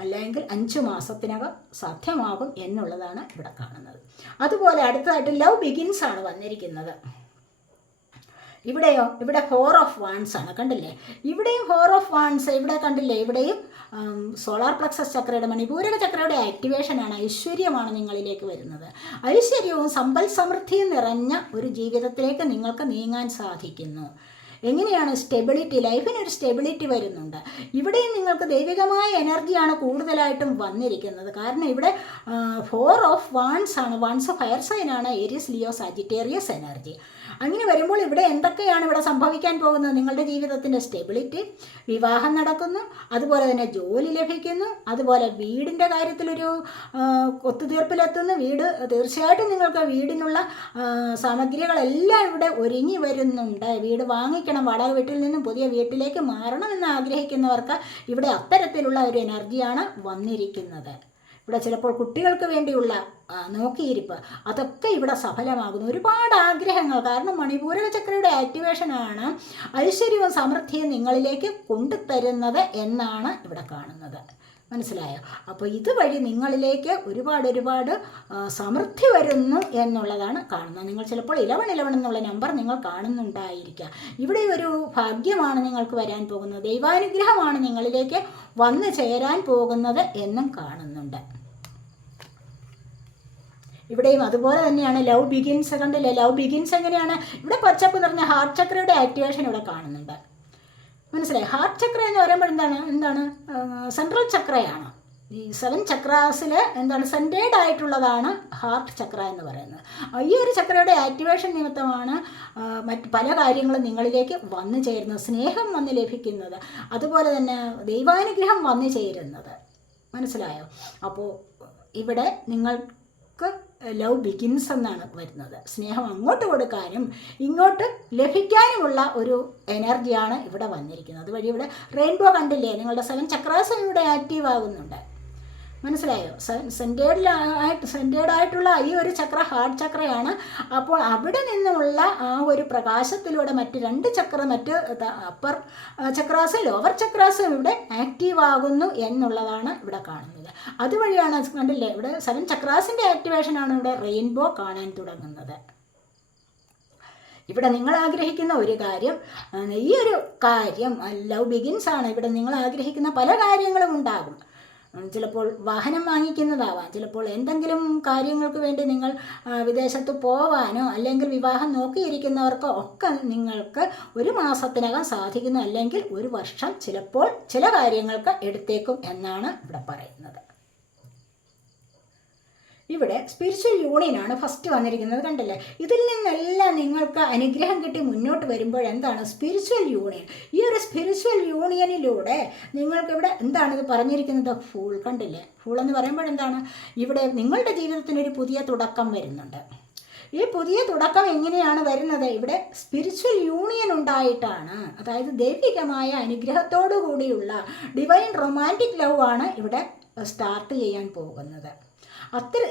അല്ലെങ്കിൽ 5 മാസത്തിനകം സാധ്യമാകും എന്നുള്ളതാണ് ഇവിടെ കാണുന്നത്. അതുപോലെ അടുത്തതായിട്ട് ലവ് ബിഗിൻസ് ആണ് വന്നിരിക്കുന്നത്. ഇവിടെയോ, ഇവിടെ 4 ഓഫ് വാൻസ് ആണ്. കണ്ടില്ലേ, ഇവിടെയും 4 ഓഫ് വാൻസ്. ഇവിടെ കണ്ടില്ലേ, ഇവിടെയും സോളാർ പ്ലക്സസ് ചക്രയുടെ, മണിപൂരക ചക്രയുടെ ആക്ടിവേഷനാണ്. ഐശ്വര്യമാണ് നിങ്ങളിലേക്ക് വരുന്നത്. ഐശ്വര്യവും സമ്പൽ സമൃദ്ധിയും നിറഞ്ഞ ഒരു ജീവിതത്തിലേക്ക് നിങ്ങൾക്ക് നീങ്ങാൻ സാധിക്കുന്നു. എങ്ങനെയാണ് സ്റ്റെബിലിറ്റി, ലൈഫിനൊരു സ്റ്റെബിലിറ്റി വരുന്നുണ്ട്. ഇവിടെയും നിങ്ങൾക്ക് ദൈവികമായ എനർജിയാണ് കൂടുതലായിട്ടും വന്നിരിക്കുന്നത്. കാരണം ഇവിടെ 4 ഓഫ് വാൻസ് ആണ്. വാൻസ് ഫയർ സൈനാണ്, ഏരീസ്, ലിയോ, സാജിറ്റേറിയസ് എനർജി. അങ്ങനെ വരുമ്പോൾ ഇവിടെ എന്തൊക്കെയാണ് ഇവിടെ സംഭവിക്കാൻ പോകുന്നത്? നിങ്ങളുടെ ജീവിതത്തിൻ്റെ സ്റ്റെബിലിറ്റി, വിവാഹം നടക്കുന്നു, അതുപോലെ തന്നെ ജോലി ലഭിക്കുന്നു, അതുപോലെ വീടിൻ്റെ കാര്യത്തിലൊരു ഒത്തുതീർപ്പിലെത്തുന്നു. വീട് തീർച്ചയായിട്ടും നിങ്ങൾക്ക് വീടിനുള്ള സാമഗ്രികളെല്ലാം ഇവിടെ ഒരുങ്ങി വരുന്നുണ്ട്. വീട് വാങ്ങിക്കണം, വാടക വീട്ടിൽ നിന്നും പുതിയ വീട്ടിലേക്ക് മാറണമെന്ന് ആഗ്രഹിക്കുന്നവർക്ക് ഇവിടെ അത്തരത്തിലുള്ള ഒരു എനർജിയാണ് വന്നിരിക്കുന്നത്. ഇവിടെ ചിലപ്പോൾ കുട്ടികൾക്ക് വേണ്ടിയുള്ള നോക്കിയിരിപ്പ് അതൊക്കെ ഇവിടെ സഫലമാകുന്നു. ഒരുപാട് ആഗ്രഹങ്ങൾ, കാരണം മണിപൂരക ചക്രയുടെ ആക്ടിവേഷനാണ് ഐശ്വര്യവും സമൃദ്ധിയും നിങ്ങളിലേക്ക് കൊണ്ടുതരുന്നത് എന്നാണ് ഇവിടെ കാണുന്നത്. മനസ്സിലായോ? അപ്പോൾ ഇതുവഴി നിങ്ങളിലേക്ക് ഒരുപാട് സമൃദ്ധി വരുന്നു എന്നുള്ളതാണ് കാണുന്നത്. നിങ്ങൾ ചിലപ്പോൾ 1111 എന്നുള്ള നമ്പർ നിങ്ങൾ കാണുന്നുണ്ടായിരിക്കുക. ഇവിടെ ഒരു ഭാഗ്യമാണ് നിങ്ങൾക്ക് വരാൻ പോകുന്നത്, ദൈവാനുഗ്രഹമാണ് നിങ്ങളിലേക്ക് വന്നു ചേരാൻ പോകുന്നത് എന്നും കാണുന്നുണ്ട്. ഇവിടെയും അതുപോലെ തന്നെയാണ് ലവ് ബിഗിൻസ്. കണ്ടില്ലേ, ലവ് ബിഗിൻസ് എങ്ങനെയാണ്? ഇവിടെ പച്ചപ്പ് നിറഞ്ഞ ഹാർട്ട് ചക്രയുടെ ആക്ടിവേഷൻ ഇവിടെ കാണുന്നുണ്ട്. മനസ്സിലായി? ഹാർട്ട് ചക്ര എന്ന് പറയുമ്പോൾ എന്താണ് സെൻട്രൽ ചക്രയാണ്. ഈ 7 ചക്രാസിൽ സെൻറ്റേഡ് ആയിട്ടുള്ളതാണ് ഹാർട്ട് ചക്ര എന്ന് പറയുന്നത്. ഈ ഒരു ചക്രയുടെ ആക്ടിവേഷൻ നിമിത്തമാണ് മറ്റ് പല കാര്യങ്ങളും നിങ്ങളിലേക്ക് വന്നു ചേരുന്നത്, സ്നേഹം വന്ന് ലഭിക്കുന്നത്, അതുപോലെ തന്നെ ദൈവാനുഗ്രഹം വന്നു ചേരുന്നത്. മനസ്സിലായോ? അപ്പോൾ ഇവിടെ നിങ്ങൾക്ക് ലവ് ബിഗിൻസ് എന്നാണ് വരുന്നത്. സ്നേഹം അങ്ങോട്ട് കൊടുക്കാനും ഇങ്ങോട്ട് ലഭിക്കാനുമുള്ള ഒരു എനർജിയാണ് ഇവിടെ വന്നിരിക്കുന്നത്. അതുവഴി ഇവിടെ റെയിൻബോ കണ്ടില്ലേ, നിങ്ങളുടെ 7 ചക്രാസും ഇവിടെ ആക്റ്റീവ് ആകുന്നുണ്ട്. മനസ്സിലായോ? സെൻറ്റേഡ് ആയിട്ടുള്ള ഈ ഒരു ചക്ര ഹാർട്ട് ചക്രയാണ്. അപ്പോൾ അവിടെ നിന്നുമുള്ള ആ ഒരു പ്രകാശത്തിലൂടെ മറ്റ് 2 ചക്ര, മറ്റ് അപ്പർ ചക്രാസും ലോവർ ചക്രാസും ഇവിടെ ആക്റ്റീവ് ആകുന്നു എന്നുള്ളതാണ് ഇവിടെ കാണുന്നത്. അതുവഴിയാണ് കണ്ടില്ലേ, ഇവിടെ 7 ചക്രാസിൻ്റെ ആക്ടിവേഷനാണ് ഇവിടെ റെയിൻബോ കാണാൻ തുടങ്ങുന്നത്. ഇവിടെ നിങ്ങൾ ആഗ്രഹിക്കുന്ന ഒരു കാര്യം, ഈ ഒരു കാര്യം ലവ് ബിഗിൻസ് ആണ്. ഇവിടെ നിങ്ങൾ ആഗ്രഹിക്കുന്ന പല കാര്യങ്ങളും ഉണ്ടാകും. ചിലപ്പോൾ വാഹനം വാങ്ങിക്കുന്നതാവാം, ചിലപ്പോൾ എന്തെങ്കിലും കാര്യങ്ങൾക്ക് വേണ്ടി നിങ്ങൾ വിദേശത്ത് പോവാനോ അല്ലെങ്കിൽ വിവാഹം നോക്കിയിരിക്കുന്നവർക്കോ ഒക്കെ നിങ്ങൾക്ക് ഒരു മാസത്തിനകം സാധിക്കുന്നു, അല്ലെങ്കിൽ ഒരു വർഷം ചിലപ്പോൾ ചില കാര്യങ്ങൾക്ക് എടുത്തേക്കും എന്നാണ് ഇവിടെ പറയുന്നത്. ഇവിടെ സ്പിരിച്വൽ യൂണിയനാണ് ഫസ്റ്റ് വന്നിരിക്കുന്നത്, കണ്ടില്ലേ? ഇതിൽ നിന്നെല്ലാം നിങ്ങൾക്ക് അനുഗ്രഹം കിട്ടി മുന്നോട്ട് വരുമ്പോൾ എന്താണ് സ്പിരിച്വൽ യൂണിയൻ. ഈ ഒരു സ്പിരിച്വൽ യൂണിയനിലൂടെ നിങ്ങൾക്ക് ഇവിടെ എന്താണ് ഇത് പറഞ്ഞിരിക്കുന്നത്? ഫൂൾ, കണ്ടില്ലേ? ഫൂൾ എന്ന് പറയുമ്പോൾ എന്താണ്? ഇവിടെ നിങ്ങളുടെ ജീവിതത്തിനൊരു പുതിയ തുടക്കം വരുന്നുണ്ട്. ഈ പുതിയ തുടക്കം എങ്ങനെയാണ് വരുന്നത്? ഇവിടെ സ്പിരിച്വൽ യൂണിയൻ ഉണ്ടായിട്ടാണ്. അതായത് ദൈവികമായ അനുഗ്രഹത്തോടു കൂടിയുള്ള ഡിവൈൻ റൊമാൻറ്റിക് ലവ് ആണ് ഇവിടെ സ്റ്റാർട്ട് ചെയ്യാൻ പോകുന്നത്.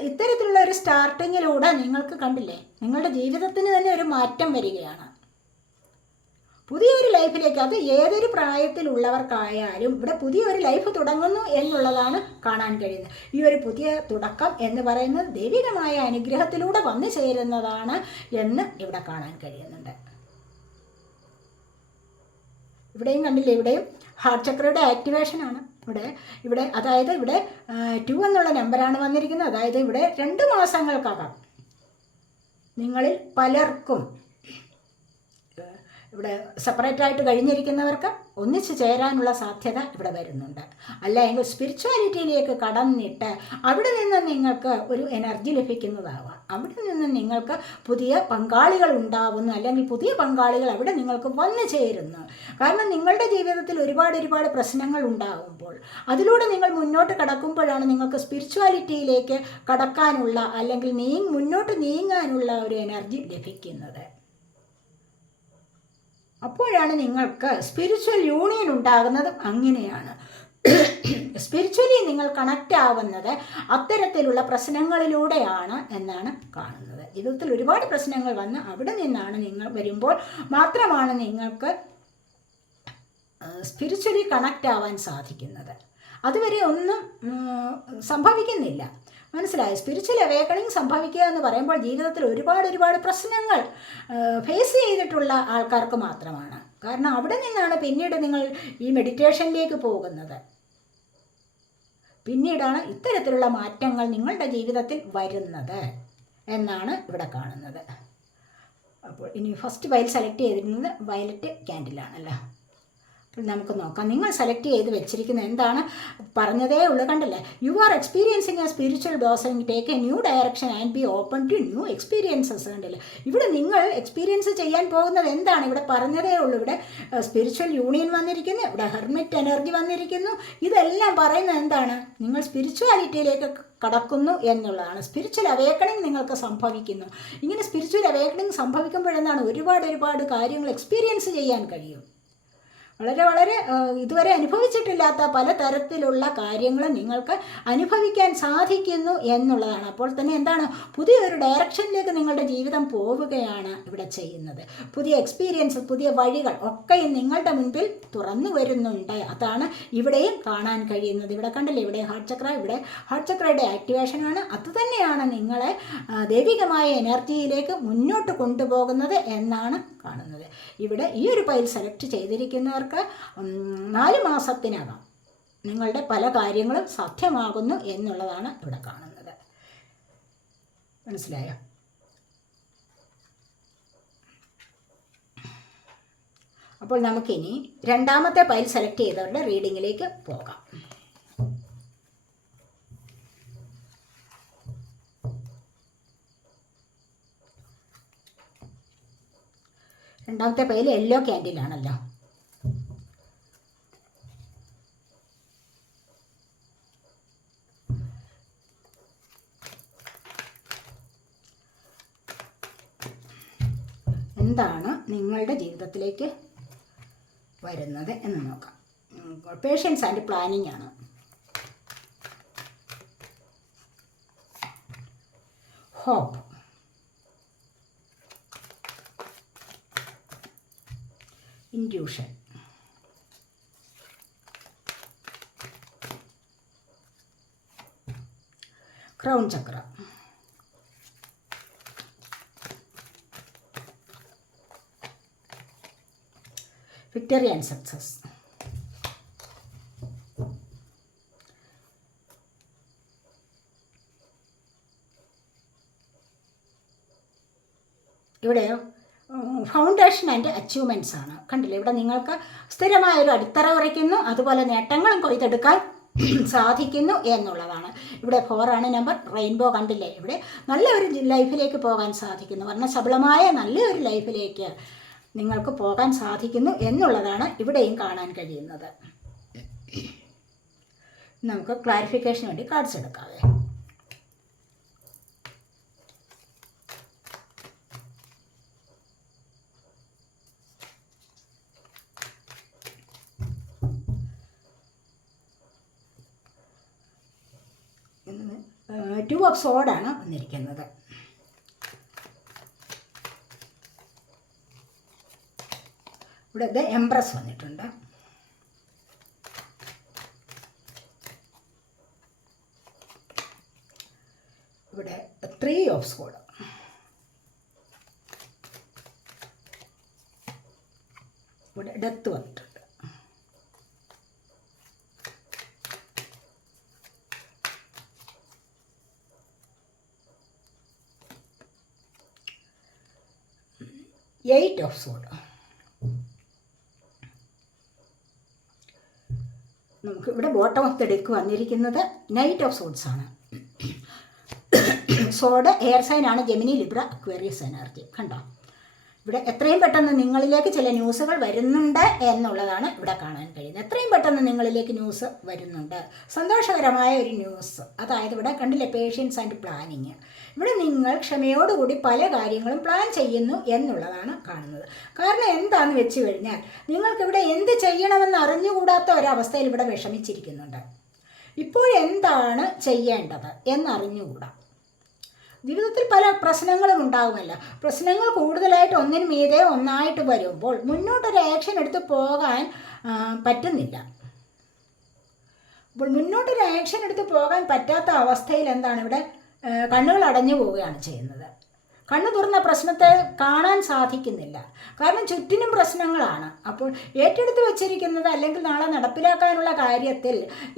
ഇത്തരത്തിലുള്ള ഒരു സ്റ്റാർട്ടിങ്ങിലൂടെ നിങ്ങൾക്ക് കണ്ടില്ലേ, നിങ്ങളുടെ ജീവിതത്തിന് തന്നെ ഒരു മാറ്റം വരികയാണ്, പുതിയൊരു ലൈഫിലേക്ക്. അത് ഏതൊരു പ്രായത്തിലുള്ളവർക്കായാലും ഇവിടെ പുതിയൊരു ലൈഫ് തുടങ്ങുന്നു എന്നുള്ളതാണ് കാണാൻ കഴിയുന്നത്. ഈ ഒരു പുതിയ തുടക്കം എന്ന് പറയുന്നത് ദൈവികമായ അനുഗ്രഹത്തിലൂടെ വന്നു ചേരുന്നതാണ് എന്ന് ഇവിടെ കാണാൻ കഴിയുന്നുണ്ട്. ഇവിടെയും കണ്ടില്ലേ, ഇവിടെയും ഹാർട്ട് ചക്രയുടെ ആക്ടിവേഷനാണ്. ഇവിടെ അതായത് ഇവിടെ 2 എന്നുള്ള നമ്പറാണ് വന്നിരിക്കുന്നത്. അതായത് ഇവിടെ 2 മാസങ്ങൾക്കകം നിങ്ങളിൽ പലർക്കും ഇവിടെ സെപ്പറേറ്റായിട്ട് കഴിഞ്ഞിരിക്കുന്നവർക്ക് ഒന്നിച്ചു ചേരാനുള്ള സാധ്യത ഇവിടെ വരുന്നുണ്ട്. അല്ലെങ്കിൽ സ്പിരിച്വാലിറ്റിയിലേക്ക് കടന്നിട്ട് അവിടെ നിന്ന് നിങ്ങൾക്ക് ഒരു എനർജി ലഭിക്കുന്നതാവാം, അവിടെ നിന്ന് നിങ്ങൾക്ക് പുതിയ പങ്കാളികൾ ഉണ്ടാവുന്നു, അല്ലെങ്കിൽ പുതിയ പങ്കാളികൾ അവിടെ നിങ്ങൾക്ക് വന്നു ചേരുന്നു. കാരണം നിങ്ങളുടെ ജീവിതത്തിൽ ഒരുപാട് പ്രശ്നങ്ങൾ ഉണ്ടാകുമ്പോൾ അതിലൂടെ നിങ്ങൾ മുന്നോട്ട് കടക്കുമ്പോഴാണ് നിങ്ങൾക്ക് സ്പിരിച്വാലിറ്റിയിലേക്ക് കടക്കാനുള്ള അല്ലെങ്കിൽ മുന്നോട്ട് നീങ്ങാനുള്ള ഒരു എനർജി ലഭിക്കുന്നത്. അപ്പോഴാണ് നിങ്ങൾക്ക് സ്പിരിച്വൽ യൂണിയൻ ഉണ്ടാകുന്നത്. അങ്ങനെയാണ് സ്പിരിച്വലി നിങ്ങൾ കണക്റ്റ് ആവുന്നത് അത്തരത്തിലുള്ള പ്രശ്നങ്ങളിലൂടെയാണ് എന്നാണ് കാണുന്നത്. ജീവിതത്തിൽ ഒരുപാട് പ്രശ്നങ്ങൾ വന്ന് അവിടെ നിന്നാണ് നിങ്ങൾ വരുമ്പോൾ മാത്രമാണ് നിങ്ങൾക്ക് സ്പിരിച്വലി കണക്റ്റ് ആവാൻ സാധിക്കുന്നത്. അതുവരെ ഒന്നും സംഭവിക്കുന്നില്ല. മനസ്സിലായി? സ്പിരിച്വൽ അവേക്കണിങ് സംഭവിക്കുക എന്ന് പറയുമ്പോൾ ജീവിതത്തിൽ ഒരുപാട് പ്രശ്നങ്ങൾ ഫേസ് ചെയ്തിട്ടുള്ള ആൾക്കാർക്ക് മാത്രമാണ്. കാരണം അവിടെ നിന്നാണ് പിന്നീട് നിങ്ങൾ ഈ മെഡിറ്റേഷനിലേക്ക് പോകുന്നത്. പിന്നീടാണ് ഇത്തരത്തിലുള്ള മാറ്റങ്ങൾ നിങ്ങളുടെ ജീവിതത്തിൽ വരുന്നത് എന്നാണ് ഇവിടെ കാണുന്നത്. അപ്പോൾ ഇനി ഫസ്റ്റ് പൈൽ സെലക്ട് ചെയ്തിരുന്നത് വയലറ്റ് ക്യാൻഡിലാണല്ലോ. നമുക്ക് നോക്കാം. നിങ്ങൾ സെലക്ട് ചെയ്ത് വെച്ചിരിക്കുന്നത് എന്താണ്? പറഞ്ഞതേ ഉള്ളൂ, കണ്ടല്ലേ? You are experiencing a spiritual blossoming, take a new direction and be open to new experiences. കണ്ടല്ലേ? ഇവിടെ നിങ്ങൾ എക്സ്പീരിയൻസ് ചെയ്യാൻ പോകുന്നത് എന്താണ്? ഇവിടെ പറഞ്ഞതേ ഉള്ളൂ. ഇവിടെ സ്പിരിച്വൽ യൂണിയൻ വന്നിരിക്കുന്നു, ഇവിടെ ഹെർമിറ്റ് എനർജി വന്നിരിക്കുന്നു. ഇതെല്ലാം പറയുന്നത് എന്താണ്? നിങ്ങൾ സ്പിരിച്വാലിറ്റിയിലേക്ക് കടക്കുന്നു എന്നുള്ളതാണ്. സ്പിരിച്വൽ അവേക്കണിങ് നിങ്ങൾക്ക് സംഭവിക്കുന്നു. ഇങ്ങനെ സ്പിരിച്വൽ അവേക്കണിങ് സംഭവിക്കുമ്പോഴെന്താണ് ഒരുപാട് കാര്യങ്ങൾ എക്സ്പീരിയൻസ് ചെയ്യാൻ കഴിയും. വളരെ ഇതുവരെ അനുഭവിച്ചിട്ടില്ലാത്ത പലതരത്തിലുള്ള കാര്യങ്ങൾ നിങ്ങൾക്ക് അനുഭവിക്കാൻ സാധിക്കുന്നു എന്നുള്ളതാണ്. അപ്പോൾ തന്നെ എന്താണ്? പുതിയൊരു ഡയറക്ഷനിലേക്ക് നിങ്ങളുടെ ജീവിതം പോവുകയാണ് ഇവിടെ ചെയ്യുന്നത്. പുതിയ എക്സ്പീരിയൻസ്, പുതിയ വഴികൾ ഒക്കെയും നിങ്ങളുടെ മുൻപിൽ തുറന്നു വരുന്നുണ്ട്. അതാണ് ഇവിടെയും കാണാൻ കഴിയുന്നത്. ഇവിടെ കണ്ടില്ലേ, ഇവിടെ ഹാർട്ട് ചക്ര, ഇവിടെ ഹാർട്ട് ചക്രയുടെ ആക്ടിവേഷനാണ്. അതുതന്നെയാണ് നിങ്ങളെ ദൈവികമായ എനർജിയിലേക്ക് മുന്നോട്ട് കൊണ്ടുപോകുന്നത് എന്നാണ് കാണുന്നത്. ഇവിടെ ഈ ഒരു പൈൽ സെലക്ട് ചെയ്തിരിക്കുന്നവർക്ക് 4 മാസത്തിനകം നിങ്ങളുടെ പല കാര്യങ്ങളും സാധ്യമാകുന്നു എന്നുള്ളതാണ് ഇവിടെ കാണുന്നത്. മനസ്സിലായോ? അപ്പോൾ നമുക്കിനി രണ്ടാമത്തെ പൈൽ സെലക്ട് ചെയ്തവരുടെ റീഡിങ്ങിലേക്ക് പോകാം. രണ്ടാമത്തെ പൈൽ യെല്ലോ ക്യാൻഡിലാണല്ലോ. എന്താണ് നിങ്ങളുടെ ജീവിതത്തിലേക്ക് വരുന്നത് എന്ന് നോക്കാം. പേഷ്യൻസ് ആൻഡ് പ്ലാനിങ് ആണ്. Hope, intuition, crown chakra, victory and success, ഇവിടെയോ ഫൗണ്ടേഷൻ ആൻഡ് അച്ചീവ്മെൻറ്റ്സ് ആണ്. കണ്ടില്ലേ, ഇവിടെ നിങ്ങൾക്ക് സ്ഥിരമായൊരു അടിത്തറ ഉറയ്ക്കുന്നു, അതുപോലെ നേട്ടങ്ങളും കൊയ്തെടുക്കാൻ സാധിക്കുന്നു എന്നുള്ളതാണ്. ഇവിടെ 4 ആണ് നമ്പർ. റെയിൻബോ കണ്ടില്ലേ, ഇവിടെ നല്ലൊരു ലൈഫിലേക്ക് പോകാൻ സാധിക്കുന്നു, വർണ്ണശബളമായ നല്ലൊരു ലൈഫിലേക്ക് നിങ്ങൾക്ക് പോകാൻ സാധിക്കുന്നു എന്നുള്ളതാണ് ഇവിടെയും കാണാൻ കഴിയുന്നത്. നമുക്ക് ക്ലാരിഫിക്കേഷന് വേണ്ടി കാർഡ്സ് എടുക്കാവേ. ടു ഓഫ് സോഡാണ് വന്നിരിക്കുന്നത്. ഇവിടെ ദ എംപ്രസ് വന്നിട്ടുണ്ട്. ഇവിടെ 3 ഓഫ് സോഡ്. ഇവിടെ ഡെത്ത് വന്നിട്ടുണ്ട്. Eight of സോഡ്. നമുക്ക് ഇവിടെ ബോട്ടം ഓഫ് ദ ഡെക്ക് വന്നിരിക്കുന്നത് നൈറ്റ് ഓഫ് സോഡ്സ് ആണ്. സോഡ് എയർ സൈൻ ആണ്, ജെമിനി, ലിബ്ര, അക്വേറിയസ് എനർജി. കണ്ടോ, ഇവിടെ എത്രയും പെട്ടെന്ന് നിങ്ങളിലേക്ക് ചില ന്യൂസുകൾ വരുന്നുണ്ട് എന്നുള്ളതാണ് ഇവിടെ കാണാൻ കഴിയുന്നത്. എത്രയും പെട്ടെന്ന് നിങ്ങളിലേക്ക് ന്യൂസ് വരുന്നുണ്ട്, സന്തോഷകരമായ ഒരു ന്യൂസ്. അതായത് ഇവിടെ കണ്ടില്ലേ, പേഷ്യൻസ് ആൻഡ് പ്ലാനിങ്. ഇവിടെ നിങ്ങൾ ക്ഷമയോടുകൂടി പല കാര്യങ്ങളും പ്ലാൻ ചെയ്യുന്നു എന്നുള്ളതാണ് കാണുന്നത്. കാരണം എന്താണെന്ന് വെച്ച് കഴിഞ്ഞാൽ നിങ്ങൾക്കിവിടെ എന്ത് ചെയ്യണമെന്ന് അറിഞ്ഞുകൂടാത്ത ഒരവസ്ഥയിൽ ഇവിടെ വിഷമിച്ചിരിക്കുന്നുണ്ട്. ഇപ്പോഴെന്താണ് ചെയ്യേണ്ടത് എന്നറിഞ്ഞുകൂടാ. ജീവിതത്തിൽ പല പ്രശ്നങ്ങളും ഉണ്ടാകുമല്ലോ. പ്രശ്നങ്ങൾ കൂടുതലായിട്ട് ഒന്നിന് മീതെ ഒന്നായിട്ട് വരുമ്പോൾ മുന്നോട്ടൊരു ആക്ഷൻ എടുത്ത് പോകാൻ പറ്റുന്നില്ല. അപ്പോൾ മുന്നോട്ടൊരു ആക്ഷൻ എടുത്ത് പോകാൻ പറ്റാത്ത അവസ്ഥയിൽ എന്താണ്, ഇവിടെ കണ്ണുകൾ അടഞ്ഞു പോവുകയാണ് ചെയ്യുന്നത്. കണ്ണു തുറന്ന പ്രശ്നത്തെ കാണാൻ സാധിക്കുന്നില്ല. കാരണം ചുറ്റിനും പ്രശ്നങ്ങളാണ്. അപ്പോൾ ഏറ്റെടുത്ത് വച്ചിരിക്കുന്നത് അല്ലെങ്കിൽ നാളെ നടപ്പിലാക്കാനുള്ള കാര്യത്തിൽ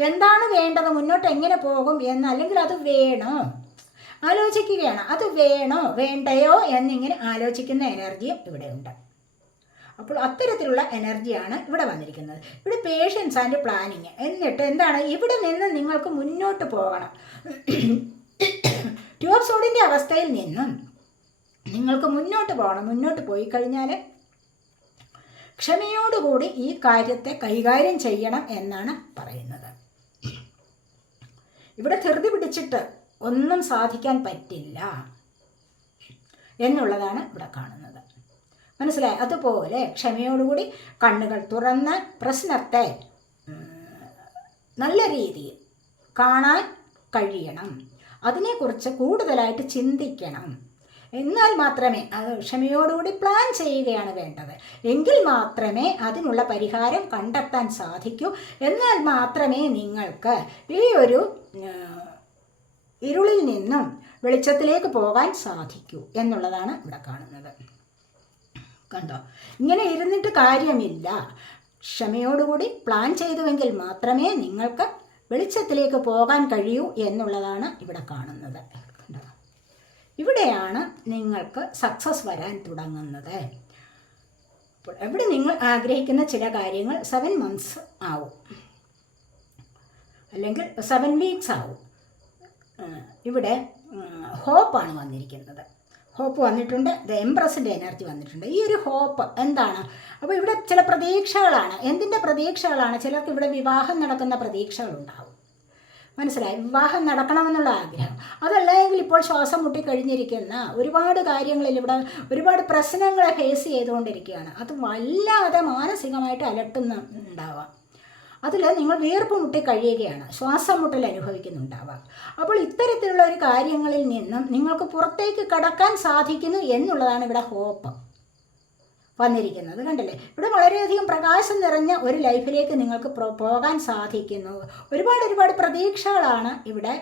എന്താണ് വേണ്ടത്, മുന്നോട്ട് എങ്ങനെ പോകും എന്ന്, അല്ലെങ്കിൽ അത് വേണോ ആലോചിക്കുകയാണ്. അത് വേണോ വേണ്ടയോ എന്നിങ്ങനെ ആലോചിക്കുന്ന എനർജിയും ഇവിടെ ഉണ്ട്. അപ്പോൾ അത്തരത്തിലുള്ള എനർജിയാണ് ഇവിടെ വന്നിരിക്കുന്നത്. ഇവിടെ പേഷ്യൻസ് ആൻഡ് പ്ലാനിങ്. എന്നിട്ട് എന്താണ്, ഇവിടെ നിന്ന് നിങ്ങൾക്ക് മുന്നോട്ട് പോകണം. ടു ഓഫ് സോഡിൻ്റെ അവസ്ഥയിൽ നിന്നും നിങ്ങൾക്ക് മുന്നോട്ട് പോകണം. മുന്നോട്ട് പോയി കഴിഞ്ഞാൽ ക്ഷമയോടുകൂടി ഈ കാര്യത്തെ കൈകാര്യം ചെയ്യണം എന്നാണ് പറയുന്നത്. ഇവിടെ ധൃതി പിടിച്ചിട്ട് ഒന്നും സാധിക്കാൻ പറ്റില്ല എന്നുള്ളതാണ് ഇവിടെ കാണുന്നത്. മനസ്സിലായി? അതുപോലെ ക്ഷമയോടുകൂടി കണ്ണുകൾ തുറന്ന് പ്രശ്നത്തെ നല്ല രീതിയിൽ കാണാൻ കഴിയണം. അതിനെക്കുറിച്ച് കൂടുതലായിട്ട് ചിന്തിക്കണം. എന്നാൽ മാത്രമേ, അത് ക്ഷമയോടുകൂടി പ്ലാൻ ചെയ്യുകയാണ് വേണ്ടത്. എങ്കിൽ മാത്രമേ അതിനുള്ള പരിഹാരം കണ്ടെത്താൻ സാധിക്കൂ. എന്നാൽ മാത്രമേ നിങ്ങൾക്ക് ഈ ഒരു ഇരുളിൽ നിന്നും വെളിച്ചത്തിലേക്ക് പോകാൻ സാധിക്കൂ എന്നുള്ളതാണ് ഇവിടെ കാണുന്നത്. കണ്ടോ, ഇങ്ങനെ ഇരുന്നിട്ട് കാര്യമില്ല. ക്ഷമയോടുകൂടി പ്ലാൻ ചെയ്തുവെങ്കിൽ മാത്രമേ നിങ്ങൾക്ക് വെളിച്ചത്തിലേക്ക് പോകാൻ കഴിയൂ എന്നുള്ളതാണ് ഇവിടെ കാണുന്നത്. കണ്ടോ, ഇവിടെയാണ് നിങ്ങൾക്ക് സക്സസ് വരാൻ തുടങ്ങുന്നത്. അപ്പോൾ ഇവിടെ നിങ്ങൾ ആഗ്രഹിക്കുന്ന ചില കാര്യങ്ങൾ 7 months ആവും, അല്ലെങ്കിൽ 7 weeks ആവും. ഇവിടെ ഹോപ്പാണ് വന്നിരിക്കുന്നത്. ഹോപ്പ് വന്നിട്ടുണ്ട്, ദ എംപ്രസിൻ്റെ എനർജി വന്നിട്ടുണ്ട്. ഈ ഒരു ഹോപ്പ് എന്താണ്? അപ്പോൾ ഇവിടെ ചില പ്രതീക്ഷകളാണ്. എന്തിൻ്റെ പ്രതീക്ഷകളാണ്? ചിലർക്ക് ഇവിടെ വിവാഹം നടക്കുന്ന പ്രതീക്ഷകളുണ്ടാവും. മനസ്സിലായി? വിവാഹം നടക്കണമെന്നുള്ള ആഗ്രഹം. അതല്ല എങ്കിൽ ഇപ്പോൾ ശ്വാസം മുട്ടിക്കഴിഞ്ഞിരിക്കുന്ന ഒരുപാട് കാര്യങ്ങളിൽ ഇവിടെ ഒരുപാട് പ്രശ്നങ്ങളെ ഫേസ് ചെയ്തുകൊണ്ടിരിക്കുകയാണ്. അത് വല്ലാതെ മാനസികമായിട്ട് അലട്ടുന്നുണ്ടാവാം. അതിൽ നിങ്ങൾ വീർപ്പ് മുട്ടി കഴിയുകയാണ്, ശ്വാസം മുട്ടൽ അനുഭവിക്കുന്നുണ്ടാവാം. അപ്പോൾ ഇത്തരത്തിലുള്ള ഒരു കാര്യങ്ങളിൽ നിന്നും നിങ്ങൾക്ക് പുറത്തേക്ക് കടക്കാൻ സാധിക്കുന്നു എന്നുള്ളതാണ് ഇവിടെ ഹോപ്പ് വന്നിരിക്കുന്നത്. കണ്ടില്ലേ, ഇവിടെ വളരെയധികം പ്രകാശം നിറഞ്ഞ ഒരു ലൈഫിലേക്ക് നിങ്ങൾക്ക് പോകാൻ സാധിക്കുന്നു. ഒരുപാട് പ്രതീക്ഷകളാണ് ഇവിടെ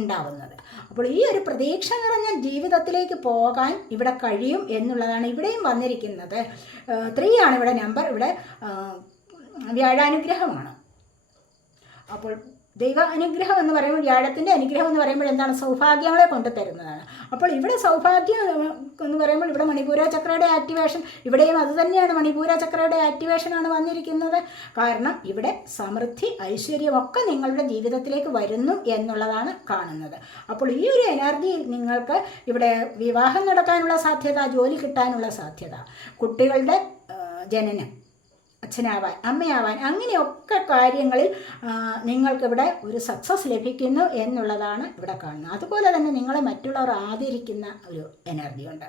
ഉണ്ടാവുന്നത്. അപ്പോൾ ഈ ഒരു പ്രതീക്ഷ നിറഞ്ഞ ജീവിതത്തിലേക്ക് പോകാൻ ഇവിടെ കഴിയും എന്നുള്ളതാണ് ഇവിടെയും വന്നിരിക്കുന്നത്. 3 ആണ് ഇവിടെ നമ്പർ. ഇവിടെ വ്യാഴാനുഗ്രഹമാണ്. അപ്പോൾ ദൈവ അനുഗ്രഹം എന്ന് പറയുമ്പോൾ, വ്യാഴത്തിൻ്റെ അനുഗ്രഹം എന്ന് പറയുമ്പോൾ എന്താണ്? സൗഭാഗ്യങ്ങളെ കൊണ്ടു തരുന്നതാണ്. അപ്പോൾ ഇവിടെ സൗഭാഗ്യം എന്ന് പറയുമ്പോൾ ഇവിടെ മണിപൂര ചക്രയുടെ ആക്ടിവേഷൻ, ഇവിടെയും അത് തന്നെയാണ്, മണിപൂര ചക്രയുടെ ആക്ടിവേഷനാണ് വന്നിരിക്കുന്നത്. കാരണം ഇവിടെ സമൃദ്ധി, ഐശ്വര്യമൊക്കെ നിങ്ങളുടെ ജീവിതത്തിലേക്ക് വരുന്നു എന്നുള്ളതാണ് കാണുന്നത്. അപ്പോൾ ഈ ഒരു എനർജിയിൽ നിങ്ങൾക്ക് ഇവിടെ വിവാഹം നടക്കാനുള്ള സാധ്യത, ജോലി കിട്ടാനുള്ള സാധ്യത, കുട്ടികളുടെ ജനനം, അച്ഛനാവാൻ, അമ്മയാവാൻ, അങ്ങനെയൊക്കെ കാര്യങ്ങളിൽ നിങ്ങൾക്കിവിടെ ഒരു സക്സസ് ലഭിക്കുന്നു എന്നുള്ളതാണ് ഇവിടെ കാണുന്നത്. അതുപോലെ തന്നെ നിങ്ങളെ മറ്റുള്ളവർ ആദരിക്കുന്ന ഒരു എനർജിയുണ്ട്.